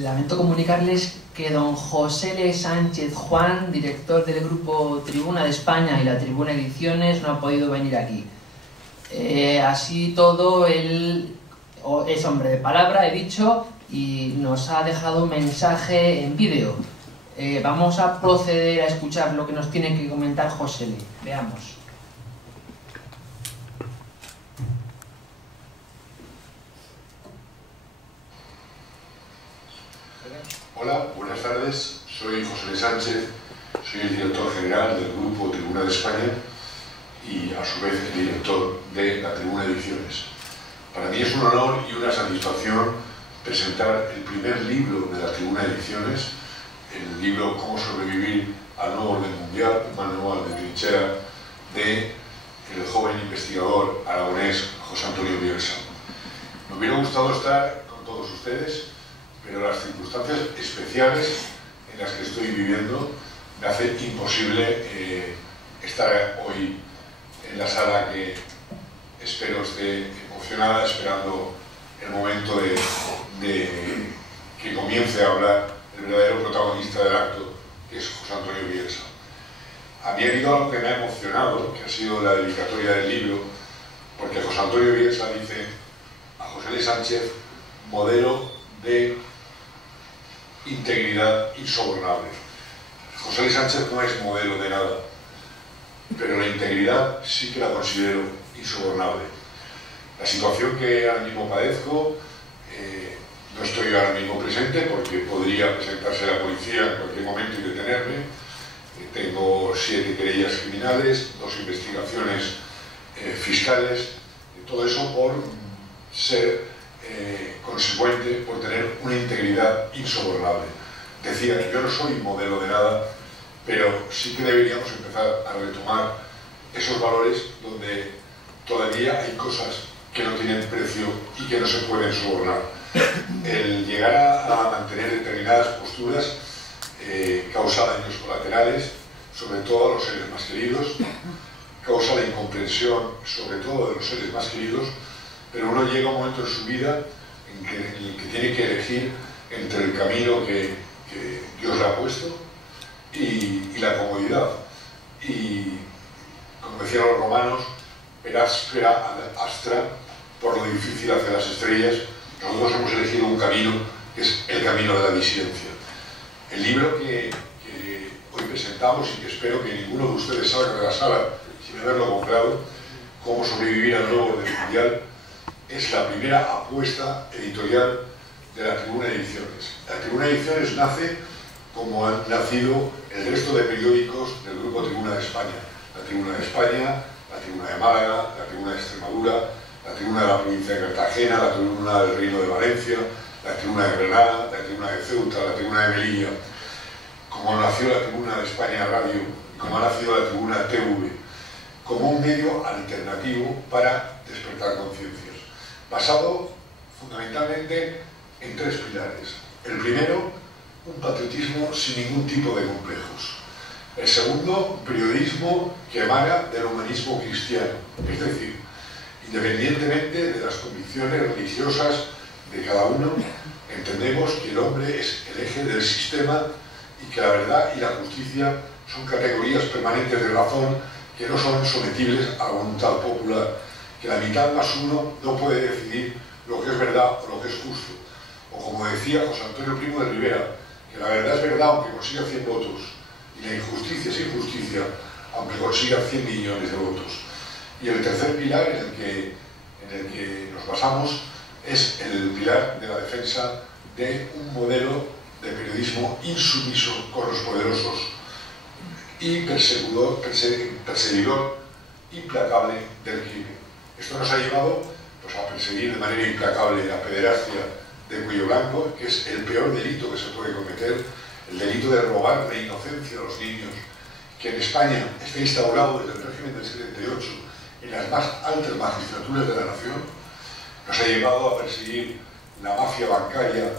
Lamento comunicarles que don José L. Sánchez Juan, director del grupo Tribuna de España y la Tribuna Ediciones, no ha podido venir aquí. Así todo, él es hombre de palabra, he dicho, y nos ha dejado un mensaje en vídeo. Vamos a proceder a escuchar lo que nos tiene que comentar José L. Veamos. Hola, buenas tardes. Soy José L. Sánchez, soy el director general del grupo Tribuna de España y a su vez el director de la Tribuna Ediciones. Para mí es un honor y una satisfacción presentar el primer libro de la Tribuna Ediciones, el libro Cómo sobrevivir al nuevo orden mundial, un manual de trinchera de el joven investigador aragonés José Antonio Bielsa. Me hubiera gustado estar con todos ustedes, pero las circunstancias especiales en las que estoy viviendo me hacen imposible estar hoy en la sala que espero esté emocionada, esperando el momento de que comience a hablar el verdadero protagonista del acto, que es José Antonio Bielsa. A mí ha habido algo que me ha emocionado, que ha sido la dedicatoria del libro, porque José Antonio Bielsa dice a José L. Sánchez, modelo de integridad insobornable. José L. Sánchez no es modelo de nada, pero la integridad sí que la considero insobornable. La situación que ahora mismo padezco, no estoy ahora mismo presente porque podría presentarse la policía en cualquier momento y detenerme. Tengo 7 querellas criminales, 2 investigaciones fiscales, todo eso por ser consecuente, por tener una integridad insobornable. Decía que yo no soy modelo de nada, pero sí que deberíamos empezar a retomar esos valores donde todavía hay cosas que no tienen precio y que no se pueden sobornar. El llegar a mantener determinadas posturas causa daños colaterales, sobre todo a los seres más queridos, causa la incomprensión, sobre todo de los seres más queridos, pero uno llega a un momento en su vida en el que tiene que elegir entre el camino que Dios le ha puesto y la comodidad. Y, como decían los romanos, per aspera ad astra, por lo difícil hacia las estrellas. Nosotros hemos elegido un camino que es el camino de la disidencia. El libro que hoy presentamos y que espero que ninguno de ustedes salga de la sala sin haberlo comprado, Cómo sobrevivir al nuevo orden mundial, es la primera apuesta editorial de la Tribuna Ediciones. La Tribuna Ediciones nace como han nacido el resto de periódicos del grupo Tribuna de España. La Tribuna de España, la Tribuna de Málaga, la Tribuna de Extremadura, la Tribuna de la provincia de Cartagena, la Tribuna del Reino de Valencia, la Tribuna de Granada, la Tribuna de Ceuta, la Tribuna de Melilla. Como nació la Tribuna de España Radio, como ha nacido la Tribuna TV, como un medio alternativo para despertar conciencias, basado fundamentalmente en 3 pilares. El primero, un patriotismo sin ningún tipo de complejos. El segundo, un periodismo que emana del humanismo cristiano, es decir, independientemente de las convicciones religiosas de cada uno, entendemos que el hombre es el eje del sistema y que la verdad y la justicia son categorías permanentes de razón que no son sometibles a la voluntad popular, que la mitad más uno no puede decidir lo que es verdad o lo que es justo. O como decía José Antonio Primo de Rivera, que la verdad es verdad aunque consiga 100 votos, y la injusticia es injusticia aunque consiga 100 millones de votos. Y el tercer pilar en el que nos basamos es el pilar de la defensa de un modelo de periodismo insumiso con los poderosos y perseguidor implacable del crimen. Esto nos ha llevado pues, a perseguir de manera implacable la pederastia de cuello blanco, que es el peor delito que se puede cometer, el delito de robar la inocencia a los niños, que en España está instaurado desde el régimen del 78 en las más altas magistraturas de la nación. Nos ha llevado a perseguir la mafia bancaria,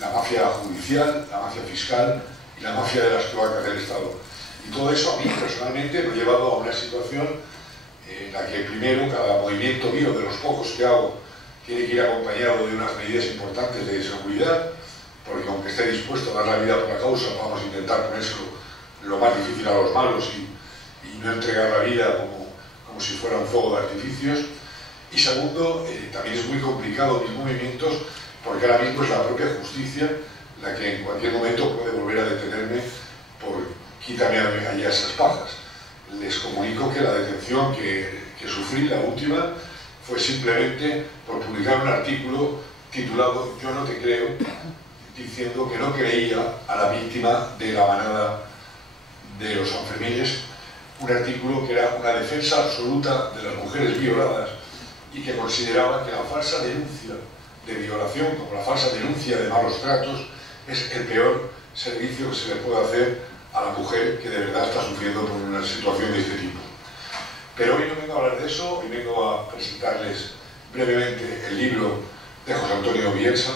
la mafia judicial, la mafia fiscal y la mafia de las cloacas del Estado. Y todo eso a mí personalmente me ha llevado a una situación en la que primero cada movimiento mío, de los pocos que hago, tiene que ir acompañado de unas medidas importantes de seguridad, porque aunque esté dispuesto a dar la vida por la causa, vamos a intentar ponérselo lo más difícil a los malos y no entregar la vida como si fuera un fuego de artificios. Y segundo, también es muy complicado mis movimientos, porque ahora mismo es la propia justicia la que en cualquier momento puede volver a detenerme por quítame allá esas pajas. Les comunico que la detención que sufrí, la última, fue simplemente por publicar un artículo titulado "Yo no te creo", diciendo que no creía a la víctima de la manada de los Sanfermines, un artículo que era una defensa absoluta de las mujeres violadas y que consideraba que la falsa denuncia de violación, como la falsa denuncia de malos tratos, es el peor servicio que se le puede hacer a la mujer que de verdad está sufriendo por una situación de este tipo. Pero hoy no vengo a hablar de eso, hoy vengo a presentarles brevemente el libro de José Antonio Bielsa,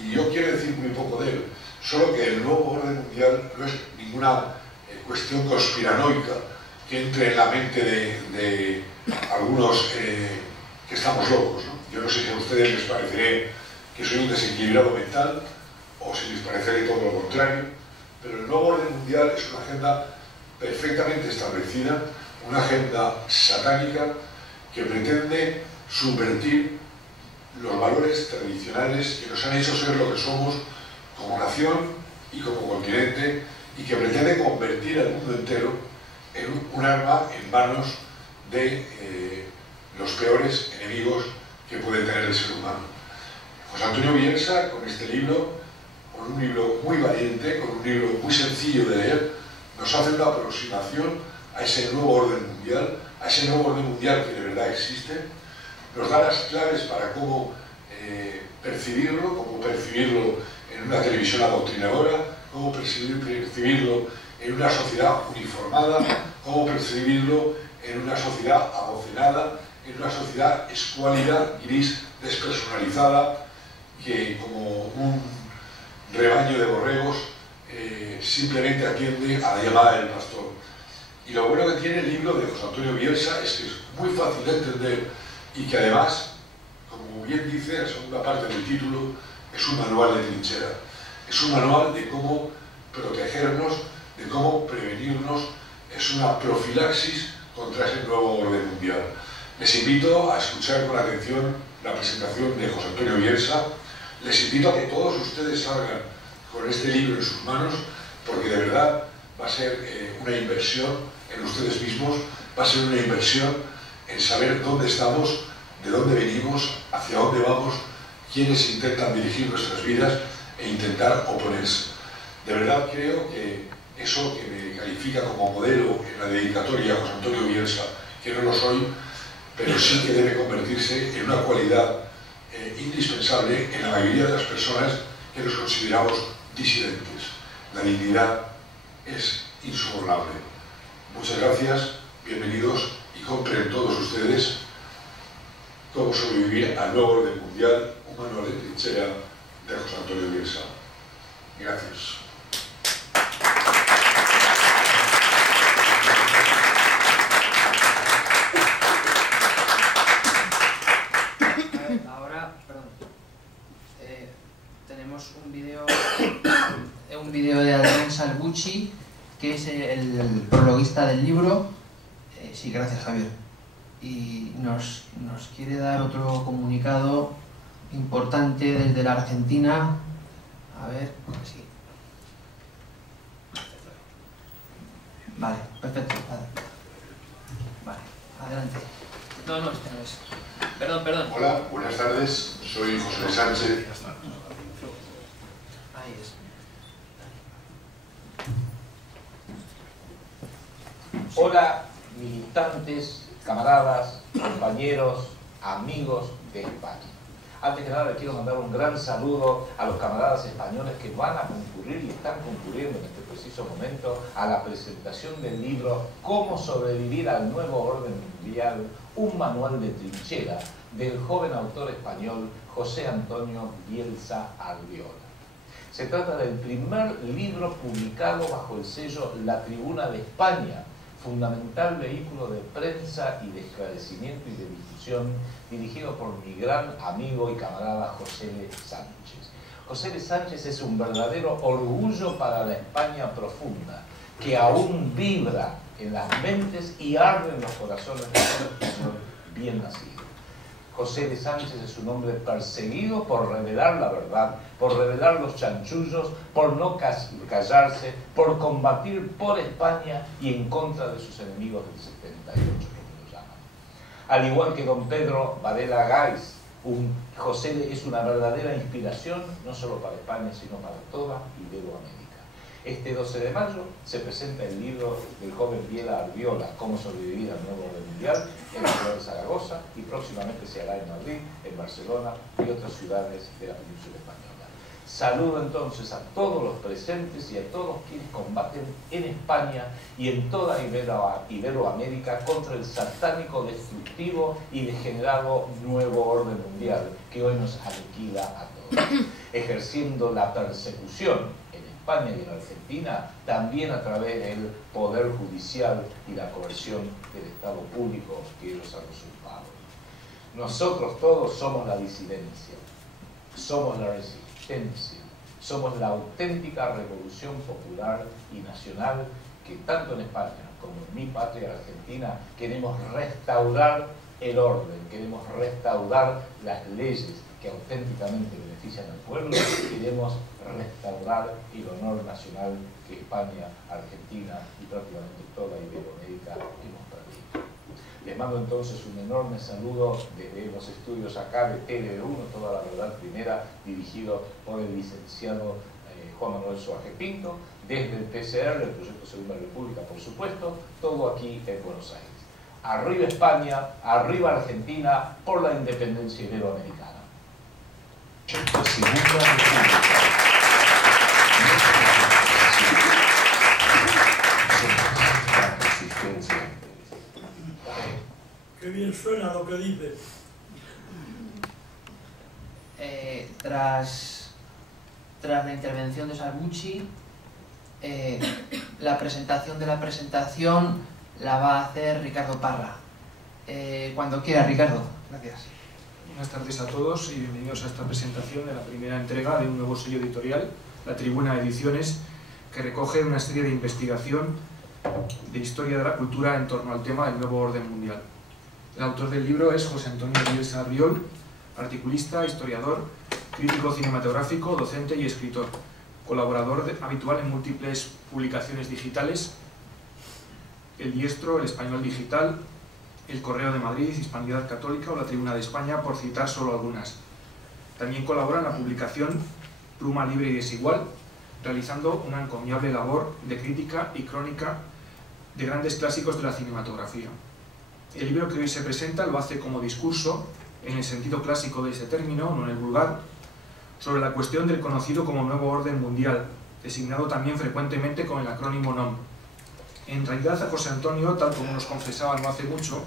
y yo quiero decir muy poco de él, solo que el nuevo orden mundial no es ninguna cuestión conspiranoica que entre en la mente de algunos que estamos locos, ¿no? Yo no sé si a ustedes les pareceré que soy un desequilibrado mental o si les pareceré todo lo contrario, pero el nuevo orden mundial es una agenda perfectamente establecida, una agenda satánica que pretende subvertir los valores tradicionales que nos han hecho ser lo que somos como nación y como continente, y que pretende convertir al mundo entero en un arma en manos de los peores enemigos que puede tener el ser humano. José Antonio Bielsa, con este libro, con un libro muy valiente, con un libro muy sencillo de leer, nos hace una aproximación a ese nuevo orden mundial, que de verdad existe, nos da las claves para cómo percibirlo en una televisión adoctrinadora, cómo percibirlo en una sociedad uniformada, cómo percibirlo en una sociedad abocenada, en una sociedad escuálida, gris, despersonalizada, que como un rebaño de borregos simplemente atiende a la llamada del pastor. Y lo bueno que tiene el libro de José Antonio Bielsa es que es muy fácil de entender y que además, como bien dice la segunda parte del título, es un manual de trinchera. Es un manual de cómo protegernos, de cómo prevenirnos, es una profilaxis contra ese nuevo orden mundial. Les invito a escuchar con atención la presentación de José Antonio Bielsa. Les invito a que todos ustedes salgan con este libro en sus manos, porque de verdad va a ser una inversión en ustedes mismos, va a ser una inversión en saber dónde estamos, de dónde venimos, hacia dónde vamos, quiénes intentan dirigir nuestras vidas e intentar oponerse. De verdad creo que eso que me califica como modelo en la dedicatoria a José Antonio Bielsa, que no lo soy, pero sí que debe convertirse en una cualidad indispensable en la mayoría de las personas que nos consideramos disidentes. La dignidad es insobornable. Muchas gracias, bienvenidos, y compren todos ustedes cómo sobrevivir al nuevo orden mundial, un manual de trinchera de José Antonio Bielsa. Gracias. Tenemos un vídeo de Adrián Salvucci, que es el prologuista del libro. Sí, gracias, Javier. Y nos quiere dar otro comunicado importante desde la Argentina. A ver, sí. Vale, perfecto. Vale, adelante. No, este no es. Perdón. Hola, buenas tardes. Soy José Sánchez. Ahí es. Hola, militantes, camaradas, compañeros, amigos de España. Antes que nada les quiero mandar un gran saludo a los camaradas españoles que van a concurrir y están concurriendo en este preciso momento a la presentación del libro Cómo sobrevivir al nuevo orden mundial, un manual de trinchera, del joven autor español José Antonio Bielsa Albiol. Se trata del primer libro publicado bajo el sello La Tribuna de España, fundamental vehículo de prensa y de esclarecimiento y de difusión, dirigido por mi gran amigo y camarada José Sánchez. José L. Sánchez es un verdadero orgullo para la España profunda, que aún vibra en las mentes y arde en los corazones de todo español bien nacido. José L. Sánchez es un hombre perseguido por revelar la verdad, por revelar los chanchullos, por no callarse, por combatir por España y en contra de sus enemigos del 78, como lo llaman. Al igual que don Pedro Varela Gáiz, José L. es una verdadera inspiración, no solo para España, sino para toda Iberoamérica. Este 12 de mayo se presenta el libro del joven Biela Arriola, Cómo sobrevivir al nuevo orden mundial, en la ciudad de Zaragoza, y próximamente se hará en Madrid, en Barcelona y otras ciudades de la península española. Saludo entonces a todos los presentes y a todos quienes combaten en España y en toda Iberoamérica contra el satánico, destructivo y degenerado nuevo orden mundial que hoy nos aniquila a todos, ejerciendo la persecución España y en Argentina, también a través del poder judicial y la coerción del Estado público que ellos han usurpado. Nosotros todos somos la disidencia, somos la resistencia, somos la auténtica revolución popular y nacional que tanto en España como en mi patria Argentina queremos restaurar el orden, queremos restaurar las leyes que auténticamente benefician al pueblo, queremos restaurar el honor nacional que España, Argentina y prácticamente toda Iberoamérica hemos perdido. Les mando entonces un enorme saludo desde los estudios acá de TV1, Toda la Verdad Primera, dirigido por el licenciado Juan Manuel Suárez Pinto, desde el PCR, el Proyecto Segunda República, por supuesto, todo aquí en Buenos Aires. Arriba España, arriba Argentina, por la independencia iberoamericana. Segunda República. Qué bien suena lo que dice. Tras la intervención de Salvucci, la presentación de la presentación la va a hacer Ricardo Parra. Cuando quiera, Ricardo. Gracias. Buenas tardes a todos y bienvenidos a esta presentación de la primera entrega de un nuevo sello editorial, La Tribuna Ediciones, que recoge una serie de investigación de historia de la cultura en torno al tema del nuevo orden mundial. El autor del libro es José Antonio Bielsa Arriol, articulista, historiador, crítico cinematográfico, docente y escritor, colaborador habitual en múltiples publicaciones digitales, El Diestro, El Español Digital, El Correo de Madrid, Hispanidad Católica o La Tribuna de España, por citar solo algunas. También colabora en la publicación Pluma Libre y Desigual, realizando una encomiable labor de crítica y crónica de grandes clásicos de la cinematografía. El libro que hoy se presenta lo hace como discurso, en el sentido clásico de ese término, no en el vulgar, sobre la cuestión del conocido como Nuevo Orden Mundial, designado también frecuentemente con el acrónimo NOM. En realidad a José Antonio, tal como nos confesaba no hace mucho,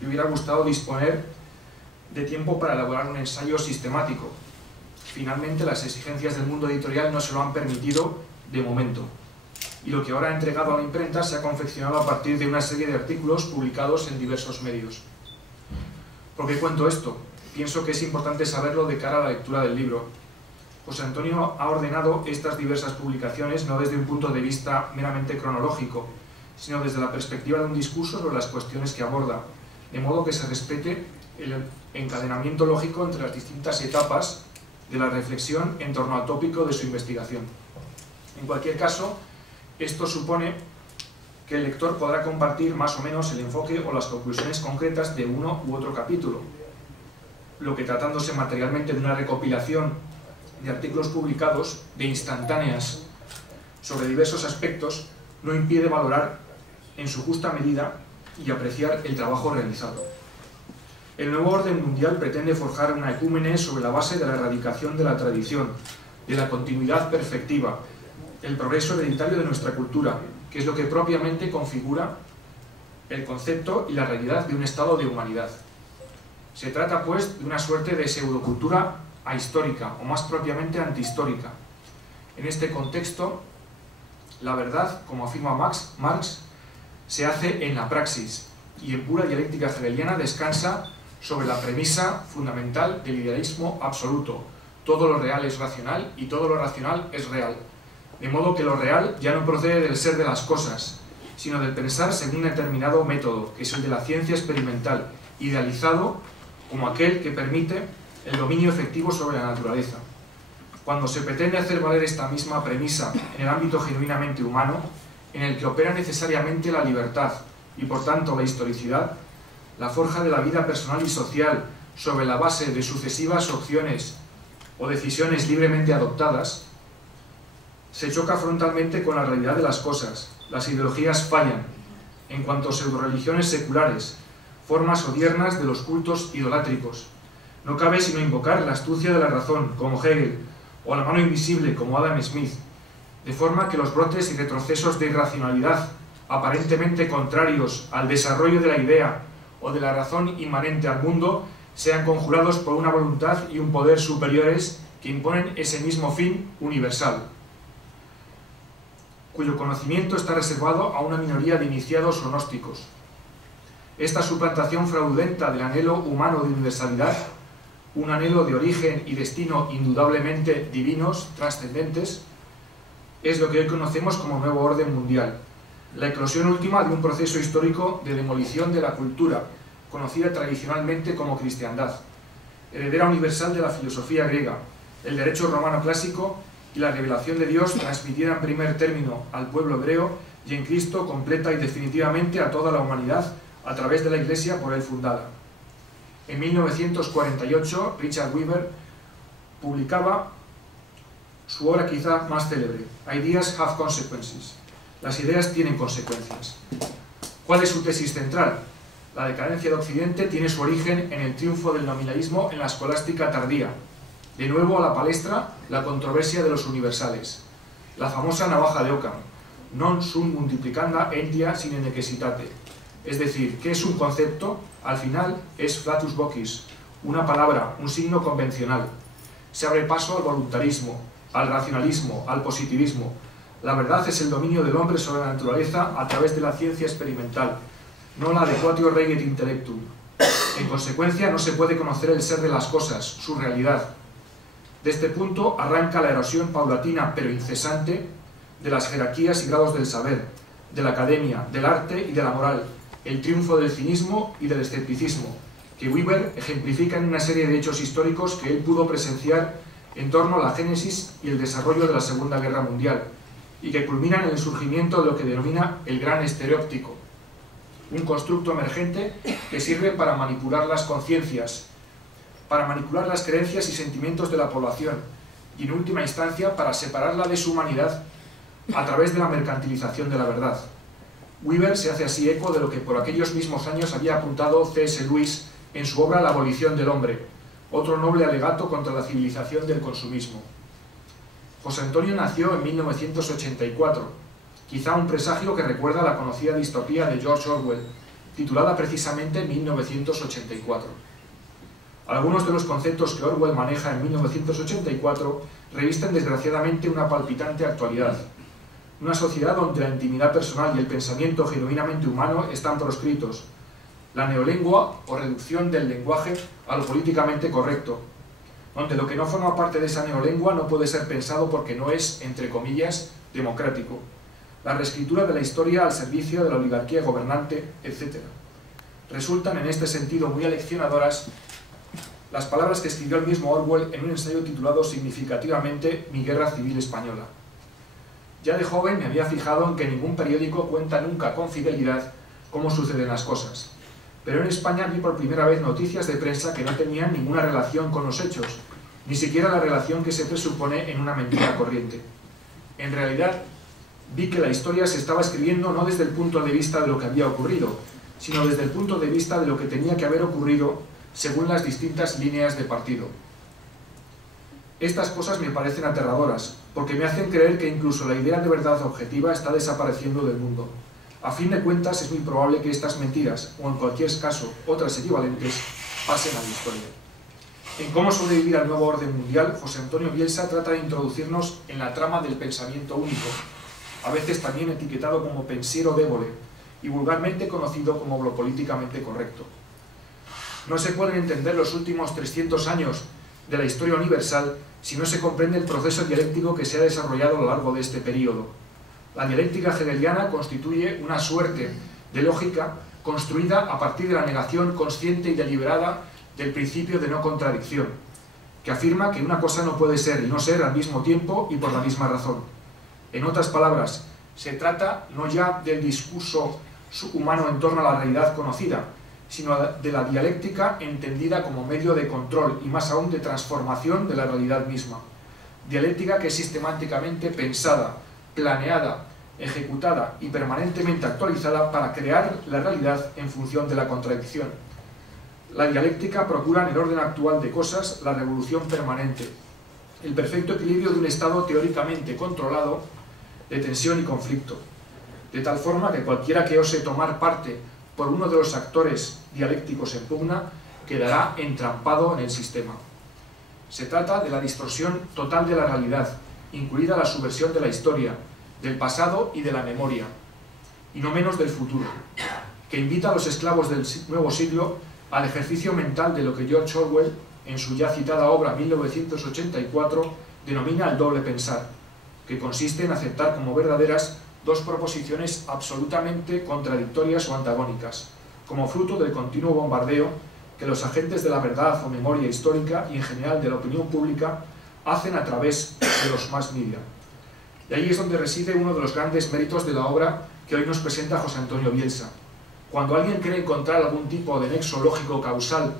le hubiera gustado disponer de tiempo para elaborar un ensayo sistemático. Finalmente las exigencias del mundo editorial no se lo han permitido de momento, y lo que ahora ha entregado a la imprenta se ha confeccionado a partir de una serie de artículos publicados en diversos medios. ¿Por qué cuento esto? Pienso que es importante saberlo de cara a la lectura del libro. José Antonio ha ordenado estas diversas publicaciones no desde un punto de vista meramente cronológico, sino desde la perspectiva de un discurso sobre las cuestiones que aborda, de modo que se respete el encadenamiento lógico entre las distintas etapas de la reflexión en torno al tópico de su investigación. En cualquier caso, esto supone que el lector podrá compartir más o menos el enfoque o las conclusiones concretas de uno u otro capítulo, lo que, tratándose materialmente de una recopilación de artículos publicados, de instantáneas sobre diversos aspectos, no impide valorar en su justa medida y apreciar el trabajo realizado. El nuevo orden mundial pretende forjar una ecúmene sobre la base de la erradicación de la tradición, de la continuidad perfectiva, el progreso hereditario de nuestra cultura, que es lo que propiamente configura el concepto y la realidad de un estado de humanidad. Se trata, pues, de una suerte de pseudocultura ahistórica, o más propiamente antihistórica. En este contexto, la verdad, como afirma Marx, se hace en la praxis, y en pura dialéctica hegeliana descansa sobre la premisa fundamental del idealismo absoluto, todo lo real es racional y todo lo racional es real. De modo que lo real ya no procede del ser de las cosas, sino del pensar según un determinado método, que es el de la ciencia experimental, idealizado como aquel que permite el dominio efectivo sobre la naturaleza. Cuando se pretende hacer valer esta misma premisa en el ámbito genuinamente humano, en el que opera necesariamente la libertad y por tanto la historicidad, la forja de la vida personal y social sobre la base de sucesivas opciones o decisiones libremente adoptadas, se choca frontalmente con la realidad de las cosas. Las ideologías fallan en cuanto a pseudo-religiones seculares, formas odiernas de los cultos idolátricos. No cabe sino invocar la astucia de la razón, como Hegel, o la mano invisible, como Adam Smith, de forma que los brotes y retrocesos de irracionalidad, aparentemente contrarios al desarrollo de la idea o de la razón inmanente al mundo, sean conjurados por una voluntad y un poder superiores que imponen ese mismo fin universal, cuyo conocimiento está reservado a una minoría de iniciados o gnósticos. Esta suplantación fraudulenta del anhelo humano de universalidad, un anhelo de origen y destino indudablemente divinos, trascendentes, es lo que hoy conocemos como nuevo orden mundial, la eclosión última de un proceso histórico de demolición de la cultura, conocida tradicionalmente como cristiandad, heredera universal de la filosofía griega, el derecho romano clásico y la revelación de Dios transmitida en primer término al pueblo hebreo y en Cristo completa y definitivamente a toda la humanidad a través de la Iglesia por él fundada. En 1948, Richard Weber publicaba su obra quizá más célebre, Ideas Have Consequences. Las ideas tienen consecuencias. ¿Cuál es su tesis central? La decadencia de Occidente tiene su origen en el triunfo del nominalismo en la escolástica tardía. De nuevo a la palestra la controversia de los universales. La famosa navaja de Occam, non sum multiplicanda entia sine necessitate. Es decir, ¿qué es un concepto? Al final es flatus vocis, una palabra, un signo convencional. Se abre paso al voluntarismo, al racionalismo, al positivismo. La verdad es el dominio del hombre sobre la naturaleza a través de la ciencia experimental, no la adequatio regit intellectum. En consecuencia, no se puede conocer el ser de las cosas, su realidad. De este punto arranca la erosión paulatina pero incesante de las jerarquías y grados del saber, de la academia, del arte y de la moral, el triunfo del cinismo y del escepticismo, que Weber ejemplifica en una serie de hechos históricos que él pudo presenciar en torno a la génesis y el desarrollo de la Segunda Guerra Mundial, y que culminan en el surgimiento de lo que denomina el gran estereóptico, un constructo emergente que sirve para manipular las conciencias, para manipular las creencias y sentimientos de la población, y en última instancia para separarla de su humanidad a través de la mercantilización de la verdad. Weber se hace así eco de lo que por aquellos mismos años había apuntado C.S. Lewis en su obra La abolición del hombre, otro noble alegato contra la civilización del consumismo. José Antonio nació en 1984, quizá un presagio que recuerda la conocida distopía de George Orwell, titulada precisamente 1984. Algunos de los conceptos que Orwell maneja en 1984 revisten desgraciadamente una palpitante actualidad. Una sociedad donde la intimidad personal y el pensamiento genuinamente humano están proscritos. La neolengua o reducción del lenguaje a lo políticamente correcto, donde lo que no forma parte de esa neolengua no puede ser pensado porque no es, entre comillas, democrático. La reescritura de la historia al servicio de la oligarquía gobernante, etc. Resultan en este sentido muy aleccionadoras las palabras que escribió el mismo Orwell en un ensayo titulado significativamente Mi guerra civil española. Ya de joven me había fijado en que ningún periódico cuenta nunca con fidelidad cómo suceden las cosas. Pero en España vi por primera vez noticias de prensa que no tenían ninguna relación con los hechos, ni siquiera la relación que se presupone en una mentira corriente. En realidad, vi que la historia se estaba escribiendo no desde el punto de vista de lo que había ocurrido, sino desde el punto de vista de lo que tenía que haber ocurrido según las distintas líneas de partido. Estas cosas me parecen aterradoras, porque me hacen creer que incluso la idea de verdad objetiva está desapareciendo del mundo. A fin de cuentas, es muy probable que estas mentiras, o en cualquier caso otras equivalentes, pasen a la historia. En Cómo sobrevivir al nuevo orden mundial, José Antonio Bielsa trata de introducirnos en la trama del pensamiento único, a veces también etiquetado como pensiero débole, y vulgarmente conocido como lo políticamente correcto. No se pueden entender los últimos 300 años de la historia universal si no se comprende el proceso dialéctico que se ha desarrollado a lo largo de este período. La dialéctica hegeliana constituye una suerte de lógica construida a partir de la negación consciente y deliberada del principio de no contradicción, que afirma que una cosa no puede ser y no ser al mismo tiempo y por la misma razón. En otras palabras, se trata no ya del discurso humano en torno a la realidad conocida, sino de la dialéctica entendida como medio de control y más aún de transformación de la realidad misma. Dialéctica que es sistemáticamente pensada, planeada, ejecutada y permanentemente actualizada para crear la realidad en función de la contradicción. La dialéctica procura en el orden actual de cosas la revolución permanente, el perfecto equilibrio de un estado teóricamente controlado de tensión y conflicto, de tal forma que cualquiera que ose tomar parte por uno de los actores dialécticos en pugna quedará entrampado en el sistema. Se trata de la distorsión total de la realidad, incluida la subversión de la historia, del pasado y de la memoria, y no menos del futuro, que invita a los esclavos del nuevo siglo al ejercicio mental de lo que George Orwell, en su ya citada obra 1984, denomina el doble pensar, que consiste en aceptar como verdaderas dos proposiciones absolutamente contradictorias o antagónicas, como fruto del continuo bombardeo que los agentes de la verdad o memoria histórica y en general de la opinión pública hacen a través de los mass media. Y ahí es donde reside uno de los grandes méritos de la obra que hoy nos presenta José Antonio Bielsa. Cuando alguien cree encontrar algún tipo de nexo lógico causal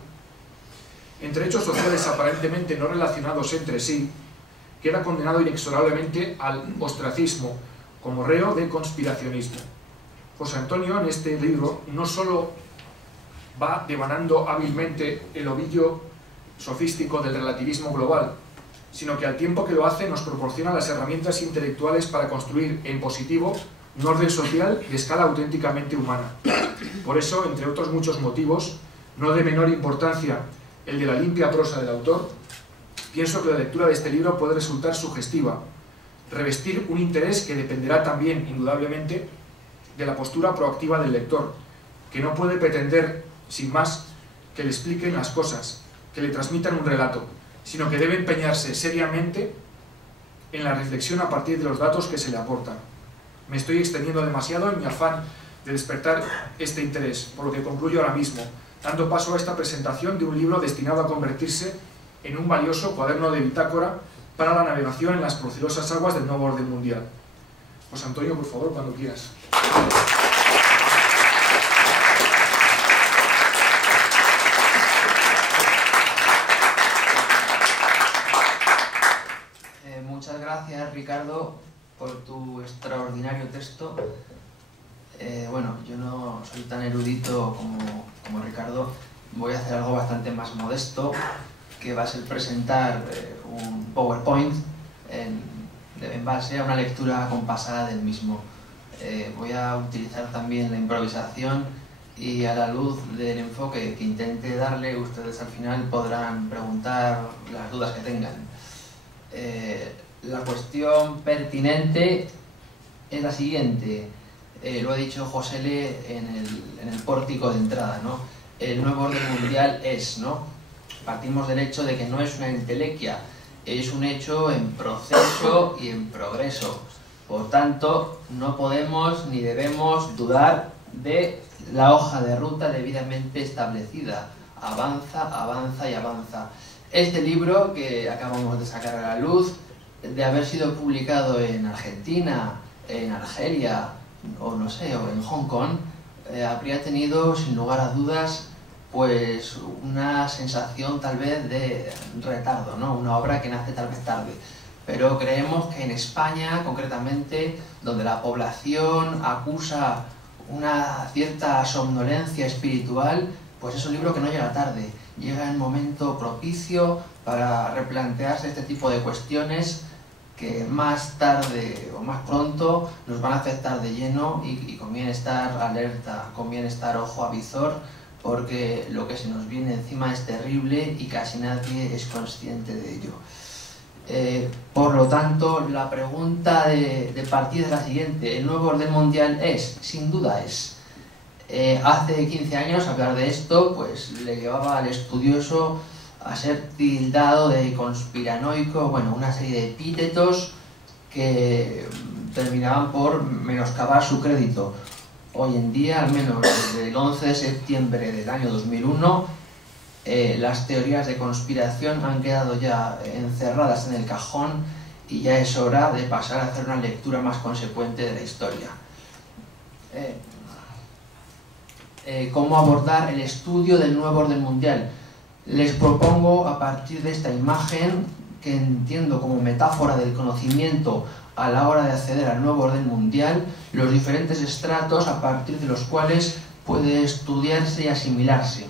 entre hechos sociales aparentemente no relacionados entre sí, queda condenado inexorablemente al ostracismo como reo de conspiracionismo. José Antonio en este libro no solo va devanando hábilmente el ovillo sofístico del relativismo global, sino que al tiempo que lo hace nos proporciona las herramientas intelectuales para construir en positivo un orden social de escala auténticamente humana. Por eso, entre otros muchos motivos, no de menor importancia el de la limpia prosa del autor, pienso que la lectura de este libro puede resultar sugestiva, revestir un interés que dependerá también, indudablemente, de la postura proactiva del lector, que no puede pretender, sin más, que le expliquen las cosas, que le transmitan un relato, sino que debe empeñarse seriamente en la reflexión a partir de los datos que se le aportan. Me estoy extendiendo demasiado en mi afán de despertar este interés, por lo que concluyo ahora mismo, dando paso a esta presentación de un libro destinado a convertirse en un valioso cuaderno de bitácora para la navegación en las procelosas aguas del nuevo orden mundial. José Antonio, por favor, cuando quieras. Muchas gracias, Ricardo, por tu extraordinario texto. Bueno, yo no soy tan erudito como Ricardo. Voy a hacer algo bastante más modesto, que va a ser presentar un PowerPoint en base a una lectura compasada del mismo. Voy a utilizar también la improvisación y a la luz del enfoque que intente darle, ustedes al final podrán preguntar las dudas que tengan. La cuestión pertinente es la siguiente. Lo ha dicho José Le en el pórtico de entrada, ¿no? El nuevo orden mundial es, ¿no? Partimos del hecho de que no es una entelequia, es un hecho en proceso y en progreso. Por tanto, no podemos ni debemos dudar de la hoja de ruta debidamente establecida. Avanza, avanza y avanza. Este libro que acabamos de sacar a la luz, de haber sido publicado en Argentina, en Argelia, o no sé, o en Hong Kong, habría tenido, sin lugar a dudas, pues una sensación tal vez de retardo, ¿no? Una obra que nace tal vez tarde. Pero creemos que en España, concretamente, donde la población acusa una cierta somnolencia espiritual, pues es un libro que no llega tarde, llega en momento propicio para replantearse este tipo de cuestiones que más tarde o más pronto nos van a afectar de lleno y conviene estar alerta, conviene estar ojo a visor, porque lo que se nos viene encima es terrible y casi nadie es consciente de ello. Por lo tanto, la pregunta de partida es la siguiente: ¿el nuevo orden mundial es? Sin duda es. Hace 15 años hablar de esto pues le llevaba al estudioso a ser tildado de conspiranoico, bueno, una serie de epítetos que terminaban por menoscabar su crédito. Hoy en día, al menos desde el 11 de septiembre del año 2001, las teorías de conspiración han quedado ya encerradas en el cajón y ya es hora de pasar a hacer una lectura más consecuente de la historia. ¿Cómo abordar el estudio del nuevo orden mundial? Les propongo, a partir de esta imagen, que entiendo como metáfora del conocimiento a la hora de acceder al nuevo orden mundial, los diferentes estratos a partir de los cuales puede estudiarse y asimilarse.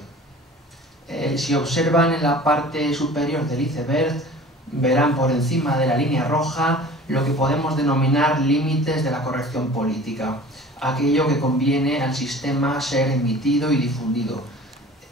Si observan en la parte superior del iceberg, verán por encima de la línea roja lo que podemos denominar límites de la corrección política, aquello que conviene al sistema ser emitido y difundido.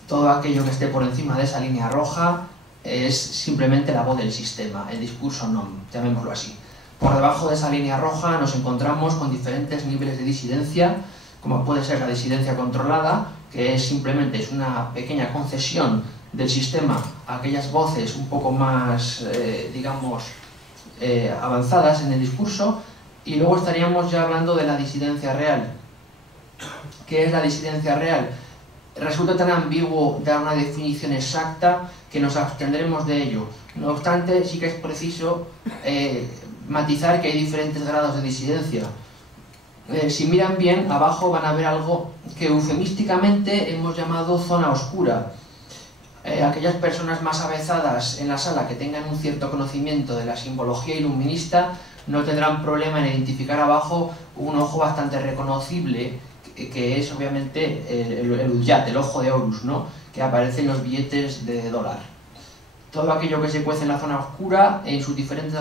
Todo aquello que esté por encima de esa línea roja es simplemente la voz del sistema, el discurso non, llamémoslo así. Por debajo de esa línea roja nos encontramos con diferentes niveles de disidencia, como puede ser la disidencia controlada, que es simplemente una pequeña concesión del sistema a aquellas voces un poco más, avanzadas en el discurso, y luego estaríamos ya hablando de la disidencia real. ¿Qué es la disidencia real? Resulta tan ambiguo dar una definición exacta que nos abstendremos de ello. No obstante, sí que es preciso matizar que hay diferentes grados de disidencia. Si miran bien, abajo van a ver algo que eufemísticamente hemos llamado zona oscura. Aquellas personas más avezadas en la sala que tengan un cierto conocimiento de la simbología iluminista no tendrán problema en identificar abajo un ojo bastante reconocible, que es obviamente el Udyat, el ojo de Horus, ¿no?, que aparece en los billetes de dólar. Todo aquello que se cuece en la zona oscura, en sus diferentes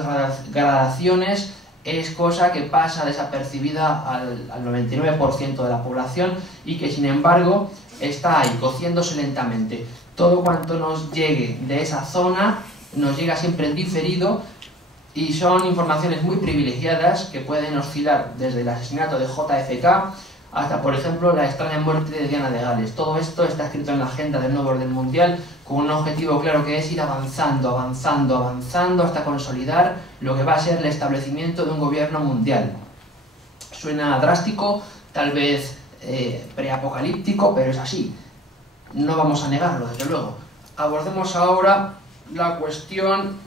gradaciones, es cosa que pasa desapercibida al 99% de la población y que, sin embargo, está ahí, cociéndose lentamente. Todo cuanto nos llegue de esa zona nos llega siempre en diferido y son informaciones muy privilegiadas que pueden oscilar desde el asesinato de JFK hasta, por ejemplo, la extraña muerte de Diana de Gales. Todo esto está escrito en la agenda del nuevo orden mundial con un objetivo claro, que es ir avanzando, avanzando, avanzando hasta consolidar lo que va a ser el establecimiento de un gobierno mundial. Suena drástico, tal vez preapocalíptico, pero es así. No vamos a negarlo, desde luego. Abordemos ahora la cuestión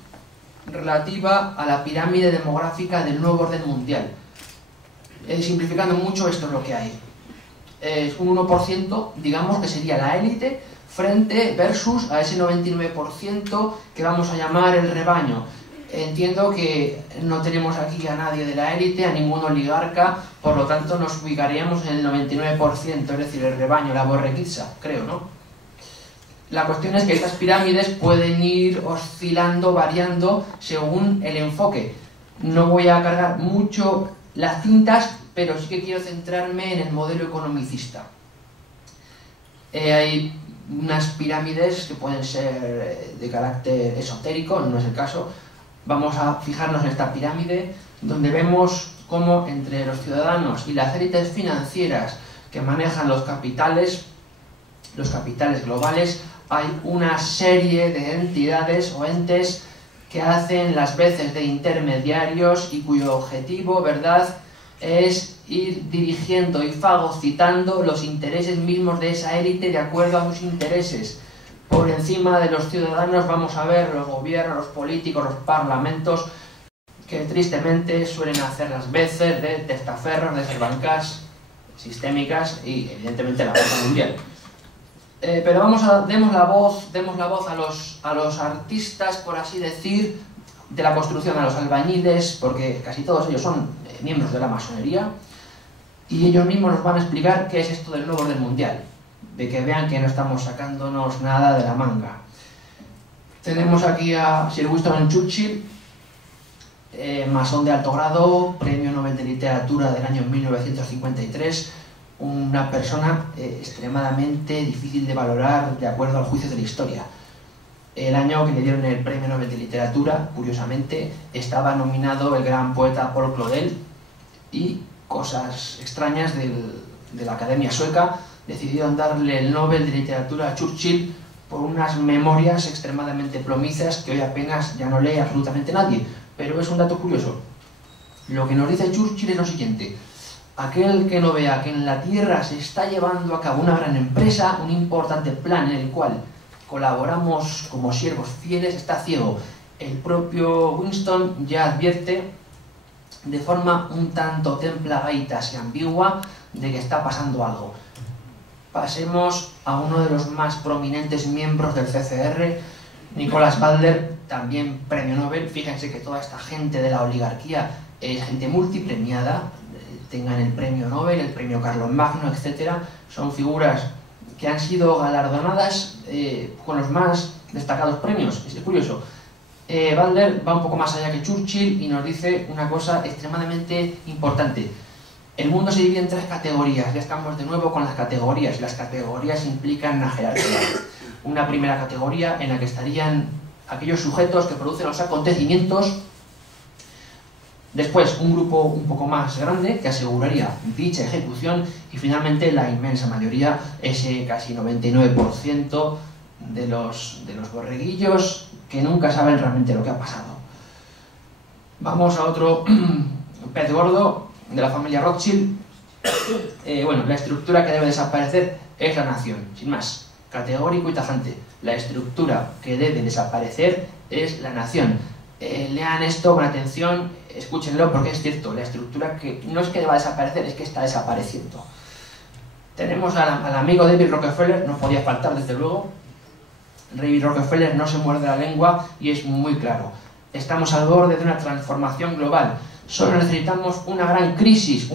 relativa a la pirámide demográfica del nuevo orden mundial. Simplificando mucho, esto es lo que hay. Es un 1%, digamos, que sería la élite, versus a ese 99% que vamos a llamar el rebaño. Entiendo que no tenemos aquí a nadie de la élite, a ningún oligarca, por lo tanto nos ubicaríamos en el 99%, es decir, el rebaño, la borreguiza, creo, ¿no? La cuestión es que estas pirámides pueden ir oscilando, variando según el enfoque. No voy a cargar mucho las cintas, pero sí que quiero centrarme en el modelo economicista. Hay unas pirámides que pueden ser de carácter esotérico, no es el caso. Vamos a fijarnos en esta pirámide, donde vemos cómo entre los ciudadanos y las élites financieras que manejan los capitales globales, hay una serie de entidades o entes que hacen las veces de intermediarios y cuyo objetivo, ¿verdad?, es ir dirigiendo y fagocitando los intereses mismos de esa élite de acuerdo a sus intereses. Por encima de los ciudadanos vamos a ver los gobiernos, los políticos, los parlamentos, que tristemente suelen hacer las veces de testaferros, de ser bancas sistémicas y evidentemente la Banca Mundial. Pero demos la voz a los artistas, por así decir, de la construcción, a los albañiles, porque casi todos ellos son miembros de la masonería, y ellos mismos nos van a explicar qué es esto del nuevo orden mundial, de que vean que no estamos sacándonos nada de la manga. Tenemos aquí a Sir Winston Churchill, masón de alto grado, premio Nobel de Literatura del año 1953, una persona extremadamente difícil de valorar de acuerdo al juicio de la historia. El año que le dieron el premio Nobel de Literatura, curiosamente, estaba nominado el gran poeta Paul Claudel, y cosas extrañas de la Academia Sueca decidieron darle el Nobel de Literatura a Churchill por unas memorias extremadamente plomizas que hoy apenas ya no lee absolutamente nadie. Pero es un dato curioso. Lo que nos dice Churchill es lo siguiente: aquel que no vea que en la Tierra se está llevando a cabo una gran empresa, un importante plan en el cual colaboramos como siervos fieles, está ciego. El propio Winston ya advierte de forma un tanto templa-gaitas y ambigua de que está pasando algo. Pasemos a uno de los más prominentes miembros del CCR, Nicholas Butler, también premio Nobel. Fíjense que toda esta gente de la oligarquía es gente multipremiada, tengan el premio Nobel, el premio Carlomagno, etc. Son figuras que han sido galardonadas con los más destacados premios. Es curioso. Butler va un poco más allá que Churchill y nos dice una cosa extremadamente importante. El mundo se divide en 3 categorías. Ya estamos de nuevo con las categorías. Las categorías implican una jerarquía. Una primera categoría en la que estarían aquellos sujetos que producen los acontecimientos. Después, un grupo un poco más grande que aseguraría dicha ejecución. Y finalmente, la inmensa mayoría, ese casi 99% de los borreguillos que nunca saben realmente lo que ha pasado. Vamos a otro pez gordo de la familia Rothschild. Bueno, la estructura que debe desaparecer es la nación, sin más, categórico y tajante. La estructura que debe desaparecer es la nación. Lean esto con atención, escúchenlo porque es cierto, la estructura que no es que deba desaparecer, es que está desapareciendo. Tenemos al amigo David Rockefeller, no podía faltar desde luego. David Rockefeller no se muerde la lengua y es muy claro. Estamos al borde de una transformación global. Solo necesitamos una gran crisis